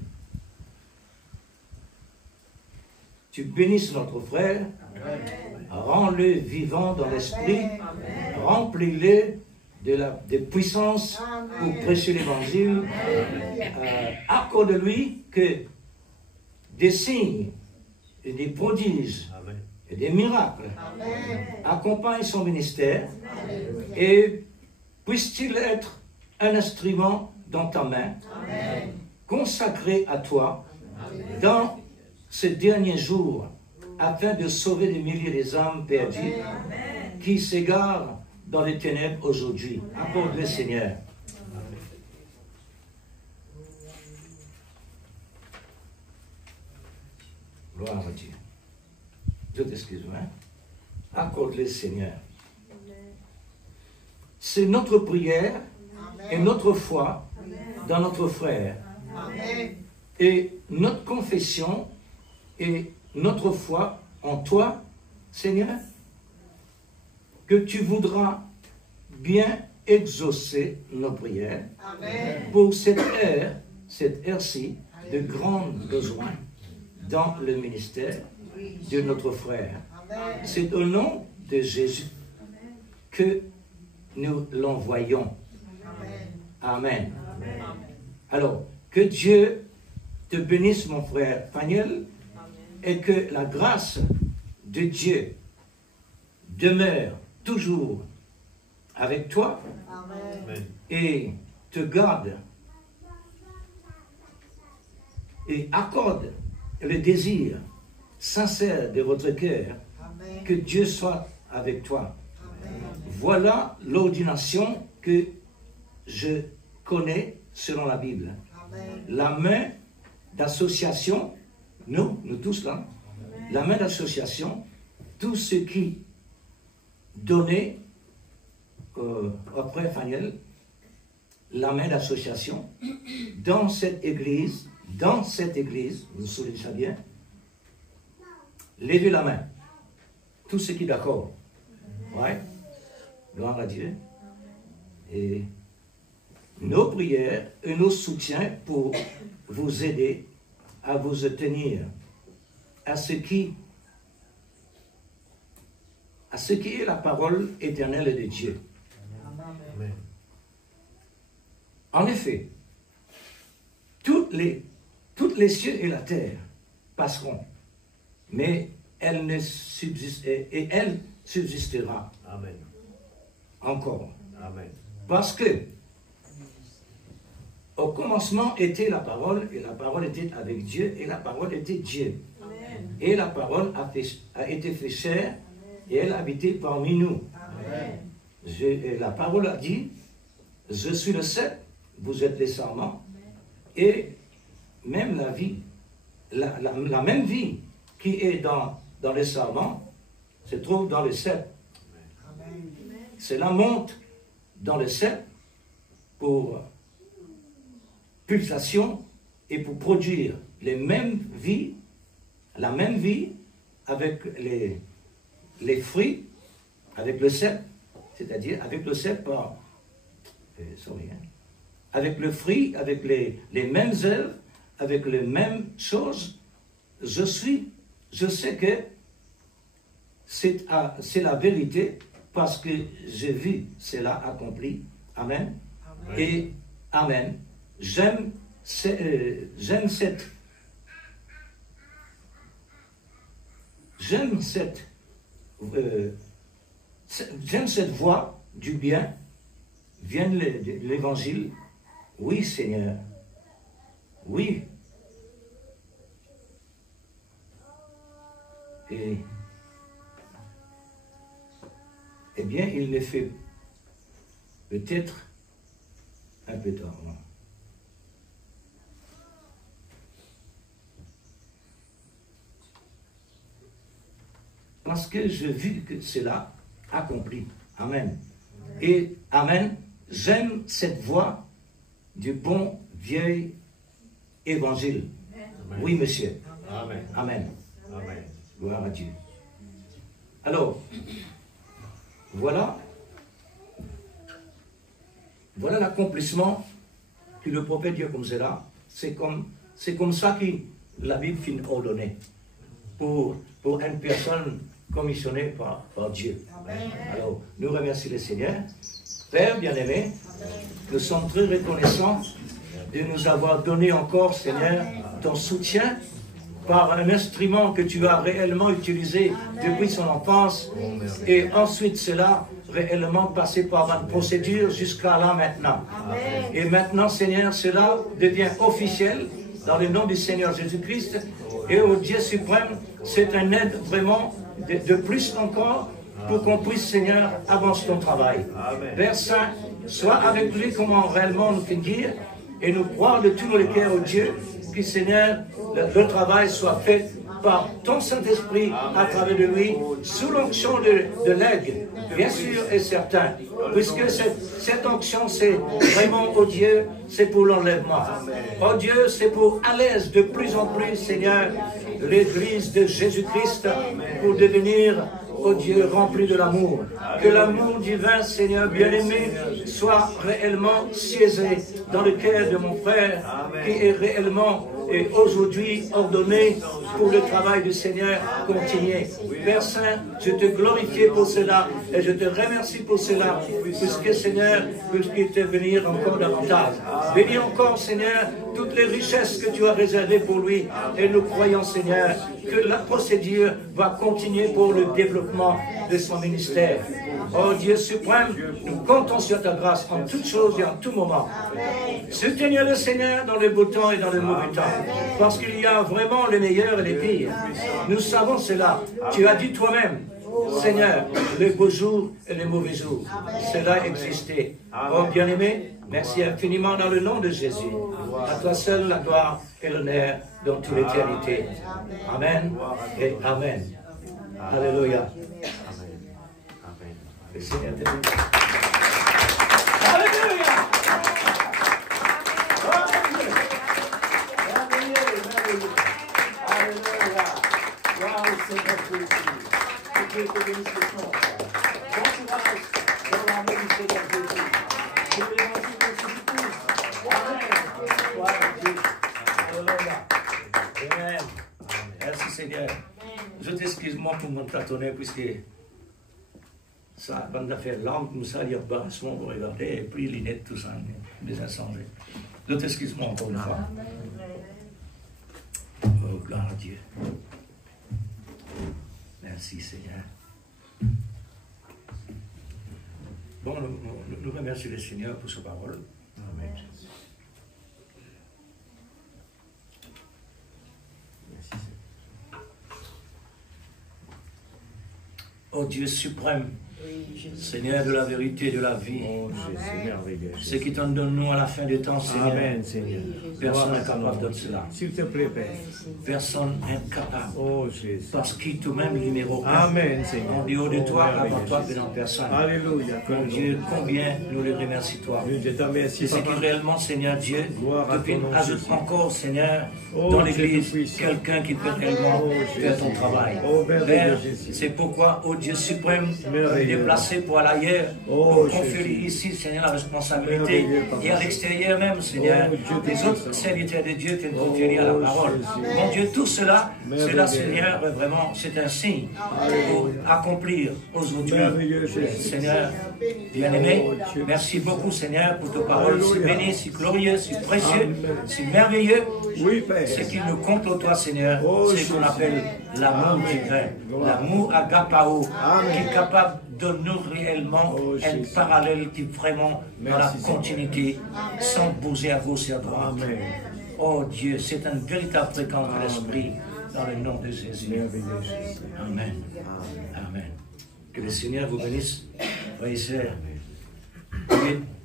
tu bénisses notre frère, rends-le vivant dans l'esprit, remplis-le de puissance pour prêcher l'évangile, accorde-lui que des signes et des prodiges et des miracles accompagnent son ministère, et puisse-t-il être un instrument dans ta main, consacré à toi dans ces derniers jours, afin de sauver des milliers des âmes perdues qui s'égarent dans les ténèbres aujourd'hui. Accorde-le, Seigneur. Gloire à Dieu. Je t'excuse-moi. Accorde-le, Seigneur. C'est notre prière et notre foi dans notre frère. Amen. Et notre confession et notre foi en toi, Seigneur, que tu voudras bien exaucer nos prières Amen. pour cette heure-ci de grands besoins dans le ministère de notre frère. Amen. C'est au nom de Jésus que nous l'envoyons. Amen. Amen. Alors, que Dieu te bénisse, mon frère Faniel, et que la grâce de Dieu demeure toujours avec toi Amen. et te garde et accorde le désir sincère de votre cœur Amen. que Dieu soit avec toi. Amen. Voilà l'ordination que je connais selon la Bible. Amen. La main d'association, nous tous là, la main d'association, tout ce qui donnait au frère Faniel, la main d'association, dans cette église, vous souvenez ça bien, levez la main. Tout ce qui est d'accord. Ouais. Gloire à Dieu. Et nos prières et nos soutiens pour vous aider à vous tenir à ce qui est la parole éternelle de Dieu. Amen. En effet, toutes les cieux et la terre passeront, mais elle ne subsiste, et elle subsistera Amen. encore. Amen. Parce que au commencement était la parole, et la parole était avec Dieu, et la parole était Dieu. Amen. Et la parole a été fait chair, et elle habitait parmi nous. Amen. Et la parole a dit, je suis le cep, vous êtes les sarments, et même la vie, la même vie qui est dans les sarments se trouve dans le cep. Amen. Cela monte dans le cep pour pulsation et pour produire les mêmes vies, la même vie avec les fruits, avec le cep, c'est-à-dire avec le cep, avec le fruit, avec les mêmes œuvres, avec les mêmes choses. Je sais que c'est la vérité parce que j'ai vu cela accompli. Amen. Amen. Et Amen. J'aime cette voix du bien, vient de l'évangile. Oui, Seigneur. Oui. Et eh bien, il le fait peut-être un peu tard. parce que j'ai vu que cela accompli. Amen. Et Amen, j'aime cette voix du bon vieil évangile. Amen. Oui, monsieur. Amen. Amen. Amen. Gloire à Dieu. Alors, voilà l'accomplissement que le prophète dit comme cela. C'est comme ça que la Bible finit ordonnée pour une personne commissionnée par Dieu. Alors, nous remercions le Seigneur. Père bien-aimé, nous sommes très reconnaissants de nous avoir donné encore, Seigneur, ton soutien par un instrument que tu as réellement utilisé depuis son enfance, et ensuite cela réellement passé par une procédure jusqu'à là maintenant. Et maintenant, Seigneur, cela devient officiel dans le nom du Seigneur Jésus-Christ, et au Dieu suprême, c'est un aide vraiment de plus encore pour qu'on puisse, Seigneur, avancer ton travail. Père Saint, sois avec lui, comment réellement nous peut dire, et nous croire de tout notre cœur au Dieu, que Seigneur, le travail soit fait par ton Saint-Esprit à travers de lui, sous l'onction de l'aigle, bien sûr et certain, puisque cette onction, c'est vraiment, oh Dieu, c'est pour l'enlèvement. Oh Dieu, c'est pour à l'aise de plus en plus, Seigneur, l'Église de Jésus-Christ, pour devenir, oh Dieu, rempli de l'amour. Que l'amour divin, Seigneur bien-aimé, soit réellement siégé dans le cœur de mon frère, qui est réellement et aujourd'hui ordonné pour le travail du Seigneur continuer. Père Saint, je te glorifie pour cela et je te remercie pour cela, puisque Seigneur, puisqu'il te venir encore davantage. Bénis encore, Seigneur, toutes les richesses que tu as réservées pour lui, et nous croyons, Seigneur, que la procédure va continuer pour le développement de son ministère. Oh Dieu suprême, nous comptons sur ta grâce en toutes choses et en tout moment. Soutenez le Seigneur dans le beau temps et dans le mauvais temps, parce qu'il y a vraiment le meilleur et les pires. Nous savons cela. Tu as dit toi-même, Seigneur, les beaux jours et les mauvais jours, cela existait. Oh bien-aimé, merci infiniment dans le nom de Jésus. À toi seul la gloire et l'honneur dans toute l'éternité. Amen et Amen. Alléluia. Le Seigneur te bénisse. Alléluia. Alléluia. Waouh, Seigneur Jésus. Que Dieu te bénisse ce soir. Bon courage dans l'amour du Seigneur Jésus. Que l'évangile de Jésus-Christ. Amen. Gloire à Dieu. Alléluia. Amen. Merci Seigneur. Je t'excuse-moi pour mon tâtonner, puisque ça, quand on a fait l'âme comme ça, il y a embarrassement pour regarder, et puis les lunettes, tout ça, les incendies. Je t'excuse-moi encore une fois. Oh, gloire à Dieu. Merci Seigneur. Bon, nous remercions le Seigneur pour sa parole. Amen. Merci Seigneur. Oh Dieu suprême, Seigneur de la vérité et de la vie, Oh Jésus, merveilleux. ce qui t'en donne nous à la fin des temps, Seigneur. Amen, Seigneur. Personne n'est capable de cela. S'il te plaît, Père. Personne incapable. Oh Jésus. Parce qu'il toi-même numéro 1. Amen, Seigneur. En dehors de Oh, toi, merveilleux, avant toi, Jésus. venant personne. Alléluia. Mon Dieu, combien nous le remercions toi. Je te remercie, C'est ce qui Papa. réellement, Seigneur Dieu, Gloire à depuis ton nom, ajoute Jésus. encore, Seigneur, Oh, dans Dieu l'Église, tout-puissant. quelqu'un qui peut réellement faire ton travail. Oh, merveilleux, Père, Jésus. c'est pourquoi, oh Dieu suprême, Merveilleux. déplacé pour aller ailleurs, Oh, pour conférer Jésus. ici, Seigneur, la responsabilité, Merveilleux, Papa. et à l'extérieur même, Seigneur, Oh, Dieu des tout-puissant. autres serviteurs de Dieu qui nous conférés à la Oh, parole. Jésus. Mon Dieu, tout cela, Merveilleux. cela, Seigneur, vraiment, c'est un signe pour accomplir aujourd'hui. Merveilleux, Jésus. Seigneur, bien-aimé, Oh, Dieu. merci beaucoup, Seigneur, pour ta parole si Alléluia. bénie, si glorieuse, si précieuse, Amen. si merveilleux. Oui, Père. Ce qui nous complot, Seigneur, Oh, c'est ce qu'on Jésus. appelle l'amour Amen. divin, Gloire. l'amour agapao, Amen. qui est capable de nous réellement Oh, un Jésus. parallèle qui est vraiment dans la Merci, Seigneur. continuité, sans bouger à gauche et à droite. Amen. Oh Dieu, c'est un véritable fréquent de l'Esprit dans le nom de Jésus. Merveilleux, Jésus. Amen. Amen. Que le Seigneur vous bénisse, frères et sœurs.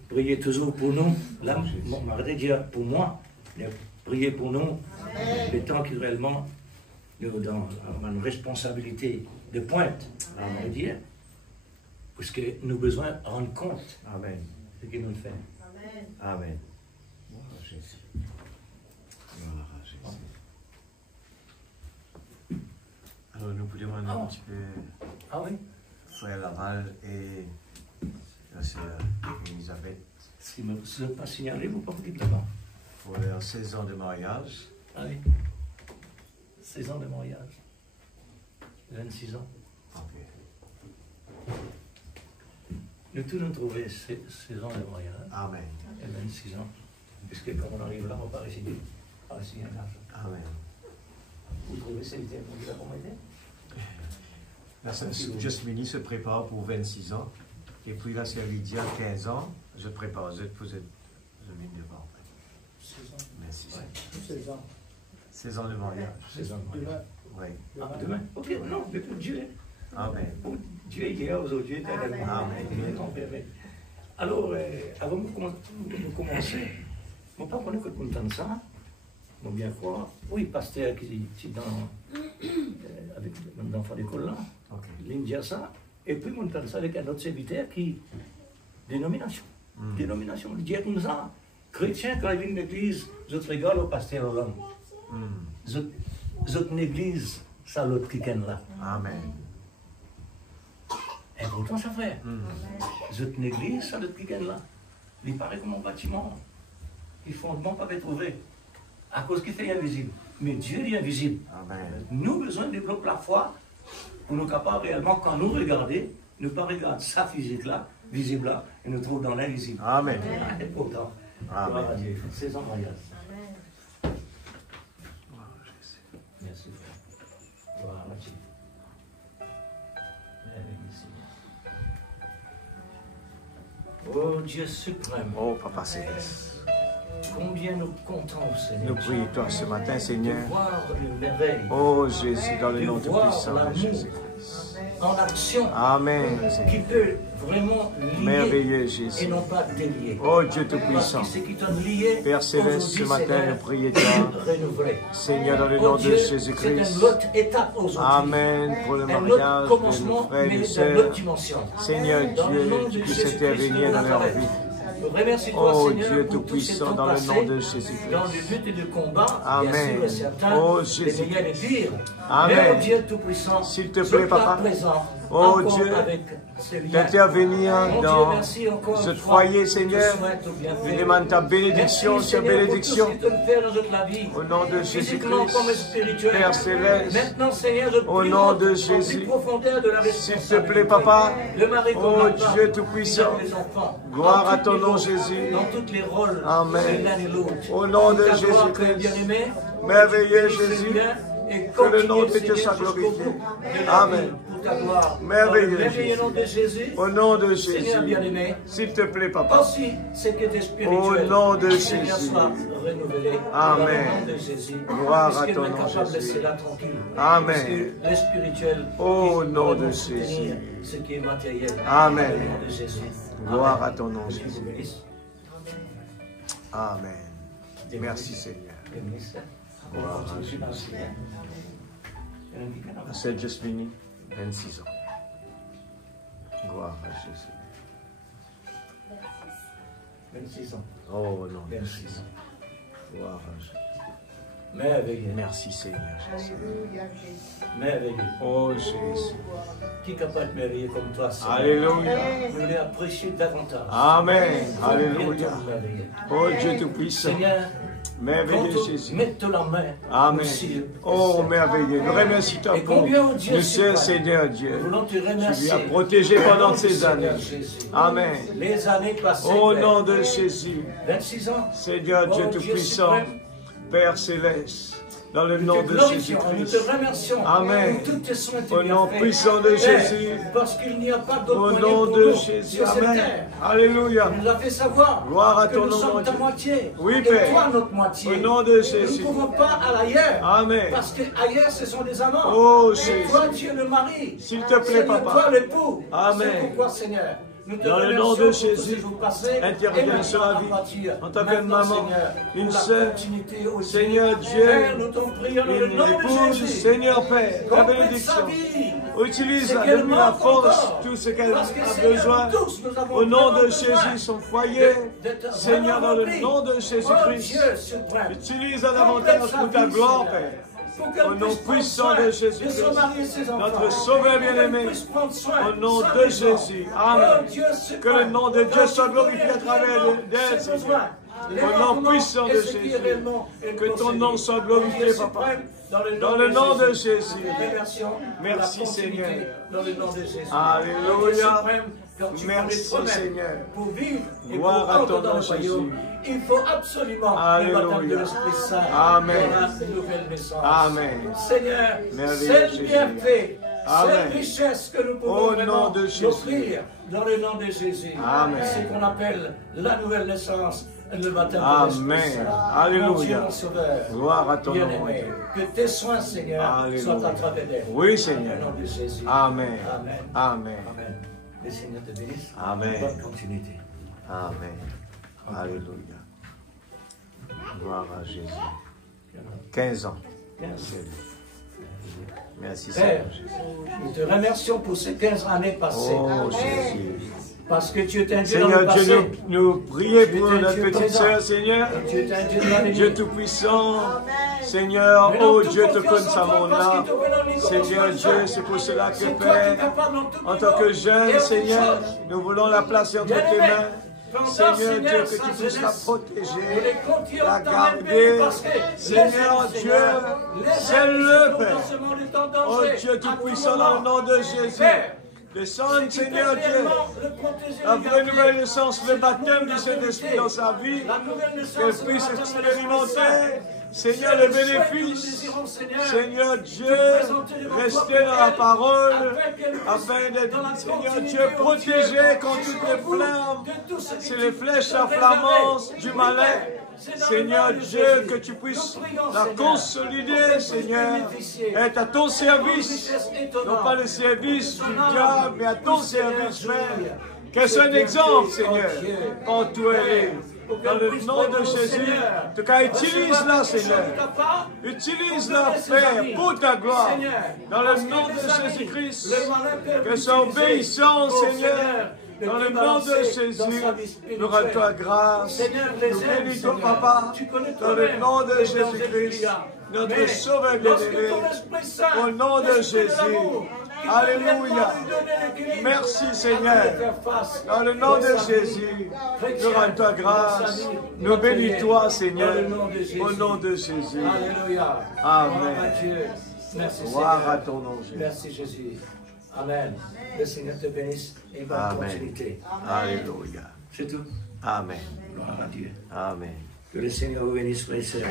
Priez toujours pour nous. Là, on va dire pour moi, mais priez pour nous. Le temps qui réellement nous dans une responsabilité de pointe, on va dire, parce que nous avons besoin de rendre compte Amen. de ce qu'il nous fait. Amen. Gloire à Jésus. Gloire à Jésus. Alors nous pouvons demander un petit peu Ah oui? Frère Laval et la sœur Elisabeth Si vous ne pas signalé, vous ne pouvez pas me dire devant. pour leur 16 ans de mariage. Ah oui? 16 ans de mariage. 26 ans. Ok. Nous tous nous trouvons 16 ans de mariage Amen. et 26 ans. Puisque quand on arrive là, on va pas résigner un âge. Amen. Vous trouvez c'est l'idée pour dire comment il La sœur Jasmine se prépare pour 26 ans. Et puis la sœur Lydia, 15 ans. Je prépare. Je viens devant. 16 ans. Merci. 16 ans. 16 ans de mariage. 16 ans de mariage. Oui. Ah, demain? Ok, non, mais pour Dieu. Amen. Pour Dieu est hier, aujourd'hui éternellement. Amen. Alors, avant de commencer, mon papa connaît que content de ça. Mon bien croire. Oui, pasteur qui est avec l'enfant d'école là. Ok. L'India ça. Et puis mon temps ça avec un autre serviteur qui. Dénomination. Dénomination. Il dit comme ça. Chrétien, quand il vient de l'église, je te régale au pasteur Hollande. Je te l'église, ça l'autre qui est là. Amen. Et pourtant, ça frère. Je te l'église, ça l'autre qui est là. Il paraît comme un bâtiment. Les fondements peuvent être trouvés. À cause qu'il fait invisible. Mais Dieu est invisible. Amen. Nous avons besoin de développer la foi pour nous capables réellement, quand nous regardons, ne pas regarder sa physique là, visible là, et nous trouvons dans l'invisible. Amen. Et pourtant, Amen. gloire à Dieu. 16 ans de mariage. Merci frère. Gloire à Dieu. Oh Dieu suprême, Oh, Papa Céleste. combien nous comptons, Seigneur, Nous prions toi ce matin, de Seigneur. voir une merveille Oh Jésus, dans le nom tout puissant de Jésus-Christ. en action Amen. qui Seigneur. peut vraiment lier Merveilleux et Jésus. non pas délier. Oh Dieu Parce Tout-Puissant. que ce qui t'ont lié, Père Céleste, ce aujourd'hui, matin, Seigneur, nous prions toi. renouvelé. Seigneur, dans le Oh nom de Dieu, c'est Jésus-Christ. une autre étape aujourd'hui. Amen. Pour le Un mariage autre de commencement, nos frères et mais de dans l'autre sœurs. dimension. Seigneur Dans le nom de Dieu, tu puisses Jésus-Christ intervenir de dans leur Nazareth. vie. Remercie-toi, Oh Seigneur, Dieu pour tous ces Tout-Puissant, temps dans le passés, nom de dans le Jésus-Christ. but de combat, Amen. bien sûr, et certains, Oh, les Jésus. meilleurs et les pires. Amen. Mais, oh Dieu Tout-Puissant, S'il te je plaît, te Papa. présente Oh, encore Dieu, avec ce lien. d'intervenir Mon Dieu, dans merci encore ce une fois. foyer, Je te Seigneur. souhaite au bienfait. Je demande ta bénédiction, Merci, sur Seigneur, bénédiction. pour tout ce que tu fais dans notre vie. Au nom de Physiquement Jésus-Christ. comme spirituel. Père Céleste. Maintenant, Seigneur, je Au prie nom de dans Jésus. les profondeurs de la S'il responsabilité. te plaît, Papa. Le mari comme Oh la femme, Dieu Tout-Puissant. les enfants. Gloire Dans à tous ton les nom, rôles, Jésus. Dans tous les rôles. Amen. de l'un et l'autre. Au nom de Ta gloire, Jésus-Christ. Père bien-aimé. Merveilleux Tu Jésus. Seigneur, et Que le nom de continue, Dieu soit Seigneur, glorifié. jusqu'au bout de la Amen. vie, pour ta gloire. Merveilleux Dans le merveilleux Jésus. nom de Jésus. Au nom de Seigneur Jésus. bien-aimé. S'il te plaît, Papa. Aussi, c'est que tes spirituels. Au nom de Seigneur, Jésus. soit renouvelé. Amen. Dans le nom de Jésus. Gloire Parce à qu'elle ton est nom, capable de Jésus. laisser là tranquille. Amen. Parce que les spirituels. Au qui nom pourront de soutenir Jésus. Ce qui est matériel. Amen. Dans le nom de Jésus. Gloire Amen. à ton nom, Que Dieu Jésus. vous bénisse. Amen. Merci, Seigneur. Et bénisse. Gloire à Jésus. La sœur Jasmine, 26 ans. Gloire à Jésus. 26 ans. Oh non, 26 ans. gloire à Jésus. Merveilleux. Merci Seigneur Jésus. Merveilleux. Oh Jésus. Qui est capable de merveiller comme toi, Seigneur? Alléluia. Nous les apprécions davantage. Amen. Alléluia. Bientôt merveilleux. Oh Dieu Tout-Puissant. Seigneur, Merveilleux quand Jésus. mette la main. Amen. aussi, Oh merveilleux. Nous remercions toi Et pour combien, oh Dieu, le Seigneur, c'est Seigneur Nous Dieu. voulons te Tu lui remercier. as protégé pendant Au nom ces du années. Seigneur Jésus. Amen. Les années passées. Au Père. nom de Jésus. 26 ans. Seigneur Dieu Oh, Dieu Tout-Puissant. suprême. Père Céleste. Dans le Nous nom te de glorifions, nous Jésus-Christ. te remercions. Amen. Pour toutes tes soins et tes Au nom bienfaits. puissant de Père, Jésus. Parce qu'il n'y a pas d'autre Au moyen nom pour de nous Jésus. sur cette Amen. terre. Alléluia. Tu nous as fait savoir Gloire à que ton nous nom, sommes mon ta Dieu. moitié. Oui, et Père. toi notre moitié. Au nom de Nous ne Jésus. pouvons pas aller ailleurs. Amen. Parce que ailleurs ce sont des amants. Oh, Et Jésus. toi tu es le mari. S'il te plaît, Seigneur, Papa. toi l'époux. Amen. C'est pourquoi Seigneur, Nous te Dans le remercions nom de pour tous Jésus, ces jours passés. interviens Et sur la vie. maintenant, En tant que maintenant, maman, Seigneur, une pour la sœur, continuité aussi. Seigneur Dieu, Père, nous t'en prions dans le une nom de épouse, Jésus. Seigneur Père, la Complète bénédiction. sa vie. Utilise-la, C'est qu'elle donne-lui la manque force, encore. tout ce qu'elle Parce que, a Seigneur, besoin. tous, nous avons Au nom vraiment de besoin Jésus, son foyer, d'être Seigneur, dans le rempli. nom de Oh Jésus-Christ, Dieu suprême. utilise-la davantage pour ta gloire, Père. Au nom puissant de Jésus-Christ, notre Sauveur bien-aimé, au nom de Jésus. Amen. Que le nom de Dieu soit glorifié à travers d'elle, Seigneur. Au nom puissant de Jésus. Que ton nom soit glorifié, Papa. Dans le nom de Jésus. Merci, Seigneur. Dans le nom de Jésus. Alléluia. Merci, Merci, Seigneur. Pour vivre et Gloire pour à entrer ton dans nom, le royaume, il faut absolument le baptême de l'Esprit Saint Amen. dans la nouvelle naissance. Amen. Seigneur, Merveilleux c'est le Jésus. bienfait, Amen. cette richesse que nous pouvons Au vraiment nom de Jésus. offrir dans le nom de Jésus. Amen. C'est ce qu'on appelle la nouvelle naissance, le baptême de Amen. l'Esprit Saint. Alléluia. Mon Dieu, mon Sauveur, Gloire à ton nom. bien-aimé, que tes soins, Seigneur, Alléluia. soient à travers d'elle. Oui, Seigneur. Au nom de Jésus. Amen. Amen. Amen. Amen. Le Seigneur te bénisse. Amen. Bonne continuité. Amen. Alléluia. Gloire à Jésus. 15 ans. Merci, Père, Seigneur Jésus. nous te remercions pour ces 15 années passées. Oh, Jésus. Parce que tu es un Dieu dans le Seigneur passé. Dieu, nous prions Tu es pour un notre Dieu petite présent. sœur, Seigneur. Et tu es un Dieu dans l'avenir. Dieu Tout-Puissant, Seigneur, Mais oh nous Dieu, te toute connaît confiance sa en toi, parce là. qu'il te fait dans les Seigneur commencements. Dieu, c'est pour cela que C'est toi qui es Père, capable dans tout en tant que jeune, Seigneur, nous voulons la placer entre tes mains. Seigneur Dieu, que tu puisses la protéger, la garder. Seigneur Dieu, celle-le, Père. Oh Dieu Tout-Puissant, dans le nom de Jésus. Descends, Seigneur Dieu, la vraie nouvelle naissance, le baptême du Saint-Esprit dans sa vie, qu'elle puisse expérimenter, Seigneur, le bénéfice. Seigneur Dieu, rester dans la parole, afin d'être, Seigneur Dieu, protégé contre toutes les flammes, c'est les flèches inflammantes du malin. Seigneur Dieu, que tu puisses la consolider, Seigneur, être à ton service, non pas le service du diable, mais à ton service, Père. Qu'elle soit un exemple, Seigneur, quand tu es. Dans le nom de Jésus, en tout cas, utilise-la, Seigneur. Utilise-la, Père, pour ta gloire. Dans le nom de Jésus-Christ, que soit obéissant, Seigneur. Dans le nom de Jésus, nous rendons toi grâce. Nous bénissons, Papa. Dans le nom de Jésus-Christ, notre Sauveur bien-aimé. Au nom de Jésus. Alléluia. Merci, Seigneur. Dans le nom de Jésus, nous rendons toi grâce. Nous bénis-toi, Seigneur. Au nom de Jésus. Alléluia. Amen. Merci, Gloire à Seigneur. ton nom, Jésus. Merci, Jésus. Amen. Le Seigneur te bénisse et bonne Amen. continuité. Alléluia. C'est tout. Amen. Gloire à Dieu. Amen. Que le Seigneur vous bénisse, frères et sœurs,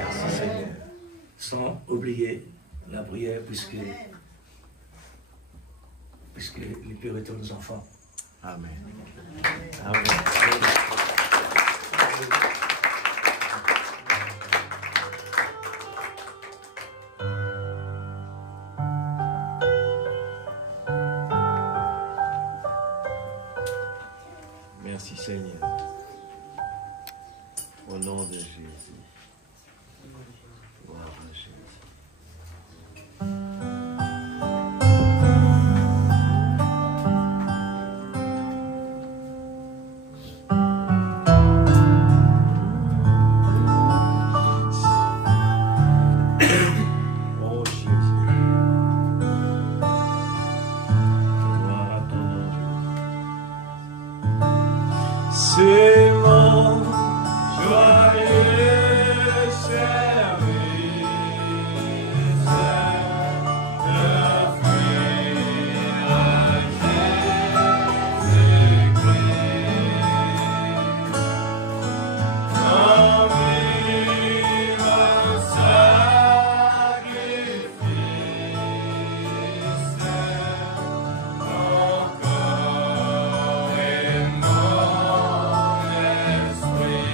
sans oublier la prière, puisque les priorités de nos enfants. Amen. Amen. Merci Seigneur. Au nom de Jésus. Gloire à Jésus. Oh Jésus. Gloire à ton nom, Jésus. C'est mon joyeux service, le fruit à Jésus-Christ, comme vivant sacrifice, mon corps et mon esprit.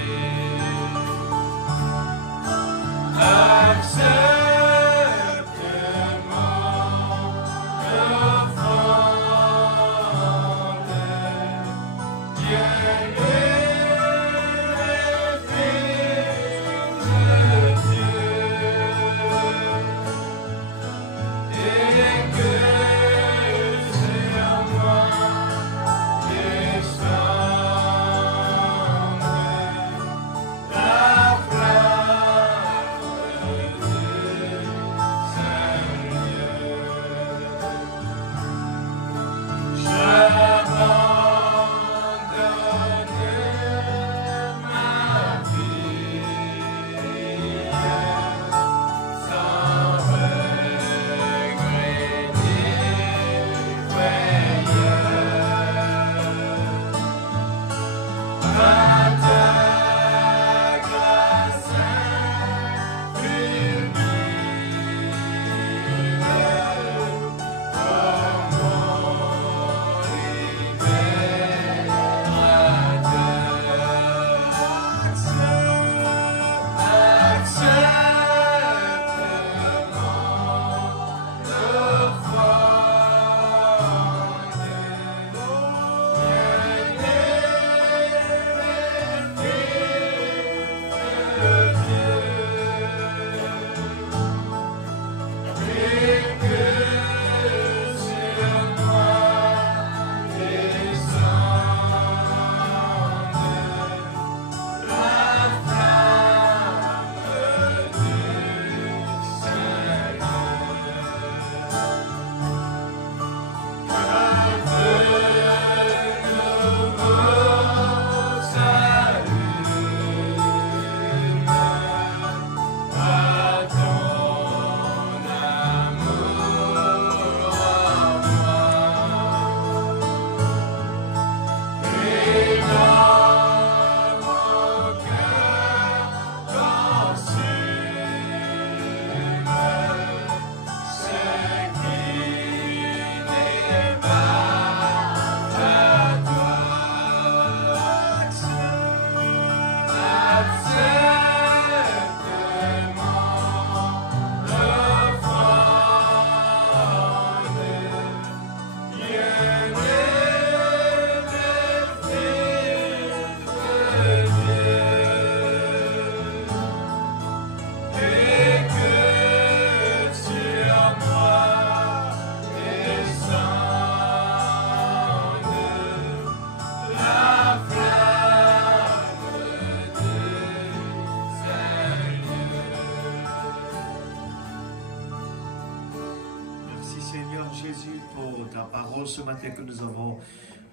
Jésus, pour ta parole ce matin que nous avons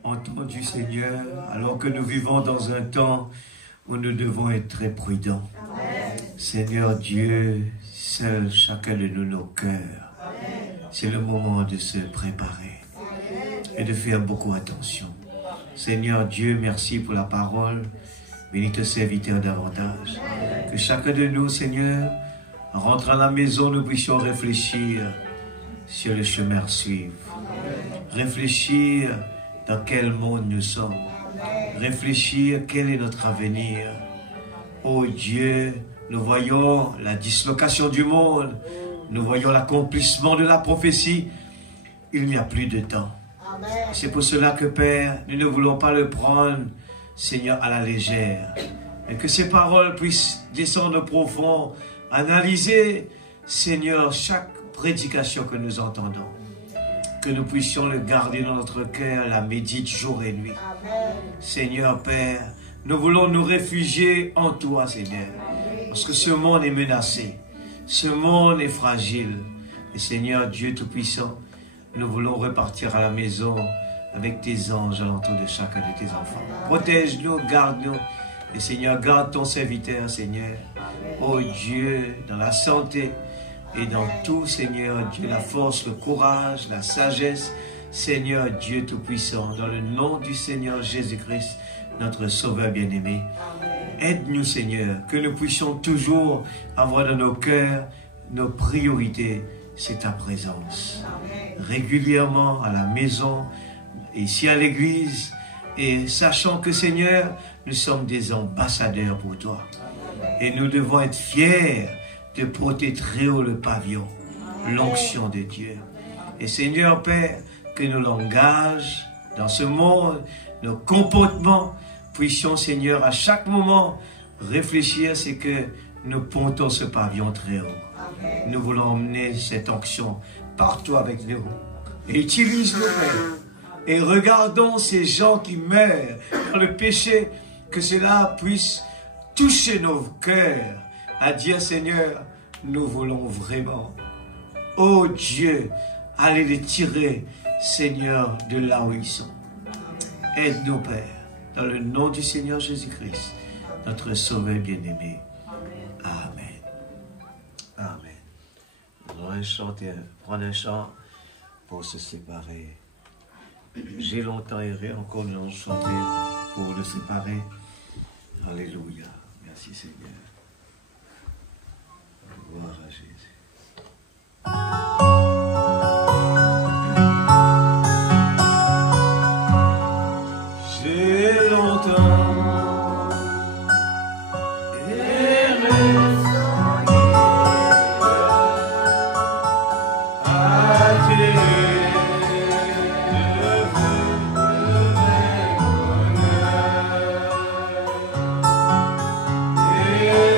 entendue, Seigneur, alors que nous vivons dans un temps où nous devons être très prudents. Amen. Seigneur Dieu, seul chacun de nous, nos cœurs. C'est le moment de se préparer et de faire beaucoup attention. Seigneur Dieu, merci pour la parole. Bénis ton serviteur davantage. Que chacun de nous, Seigneur, rentre à la maison, nous puissions réfléchir sur le chemin à suivre. Réfléchir dans quel monde nous sommes. Réfléchir quel est notre avenir. Oh Dieu, nous voyons la dislocation du monde. Nous voyons l'accomplissement de la prophétie. Il n'y a plus de temps. C'est pour cela que, Père, nous ne voulons pas le prendre, Seigneur, à la légère. Mais que ces paroles puissent descendre profond, analyser, Seigneur, chaque prédication que nous entendons. Que nous puissions le garder dans notre cœur, la méditer jour et nuit. Seigneur, Père, nous voulons nous réfugier en toi, Seigneur. Parce que ce monde est menacé. Ce monde est fragile. Et Seigneur, Dieu Tout-Puissant, nous voulons repartir à la maison avec tes anges alentour de chacun de tes enfants. Protège-nous, garde-nous. Et Seigneur, garde ton serviteur, Seigneur. Oh Dieu, dans la santé et dans tout, Seigneur, Dieu, la force, le courage, la sagesse. Seigneur, Dieu Tout-Puissant, dans le nom du Seigneur Jésus-Christ, notre Sauveur bien-aimé. Aide-nous, Seigneur, que nous puissions toujours avoir dans nos cœurs nos priorités, c'est ta présence. Régulièrement à la maison, ici à l'église, et sachant que, Seigneur, nous sommes des ambassadeurs pour toi. Et nous devons être fiers de porter très haut le pavillon, l'onction de Dieu. Et Seigneur, Père, que nos langages dans ce monde, nos comportements, puissions, Seigneur, à chaque moment réfléchir, c'est que nous portons ce pavillon très haut. Amen. Nous voulons emmener cette onction partout avec nous. Et utilise-nous, Père. Et regardons ces gens qui meurent dans le péché, que cela puisse toucher nos cœurs à dire, Seigneur, nous voulons vraiment, oh Dieu, aller les tirer, Seigneur, de là où ils sont. Aide-nous, Père, dans le nom du Seigneur Jésus-Christ, notre Sauveur bien-aimé. Amen. Amen. Nous allons chanter, prendre un chant pour se séparer. J'ai longtemps erré, encore nous allons chanter pour le séparer. Alléluia. Merci Seigneur. Gloire à Jésus. J'ai longtemps erré sans guide, attiré de mes bonheurs, et là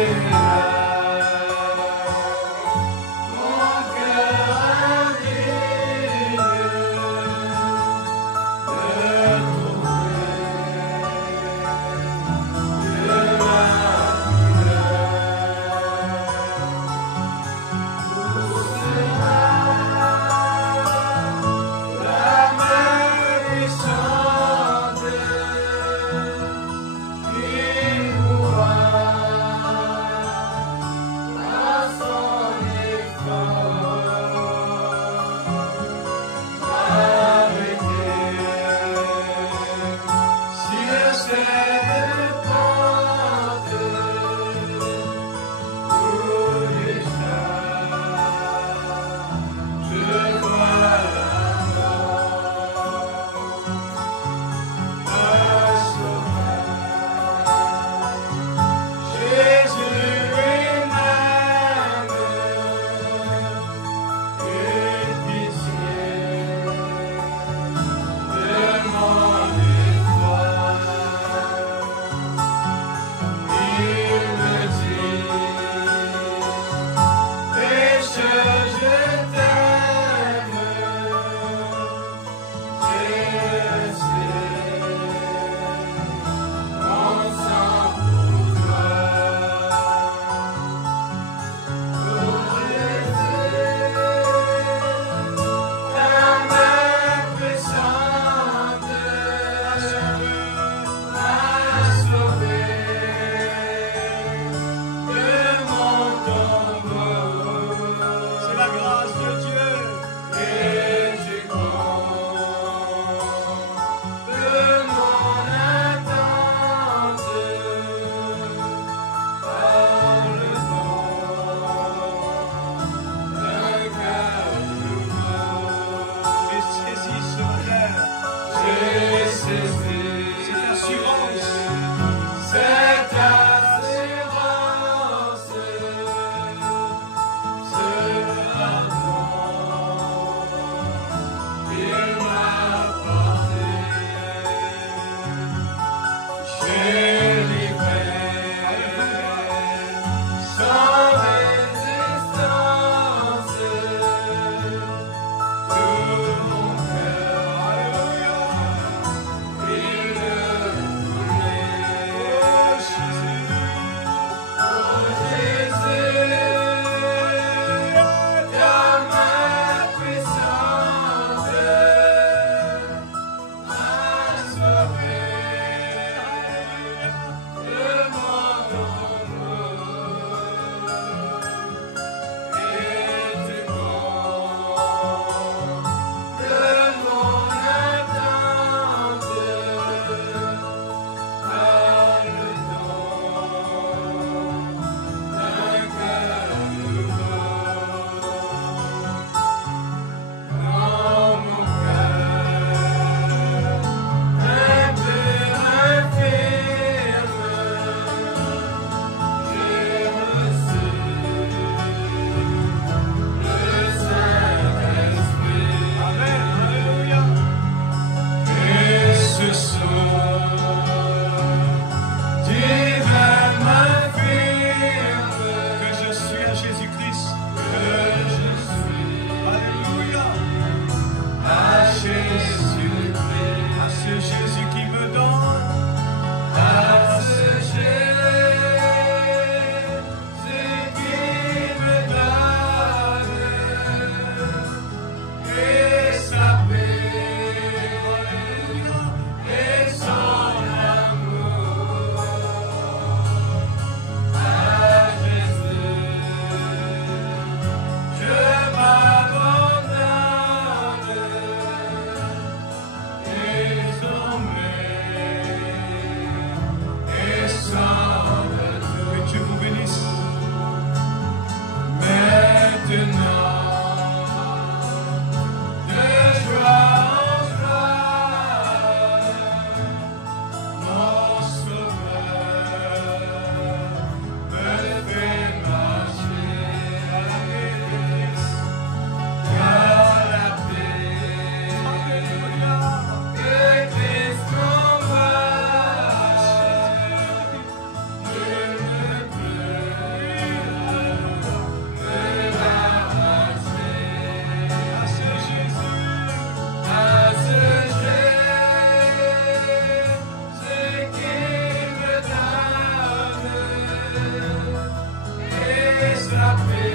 la paix.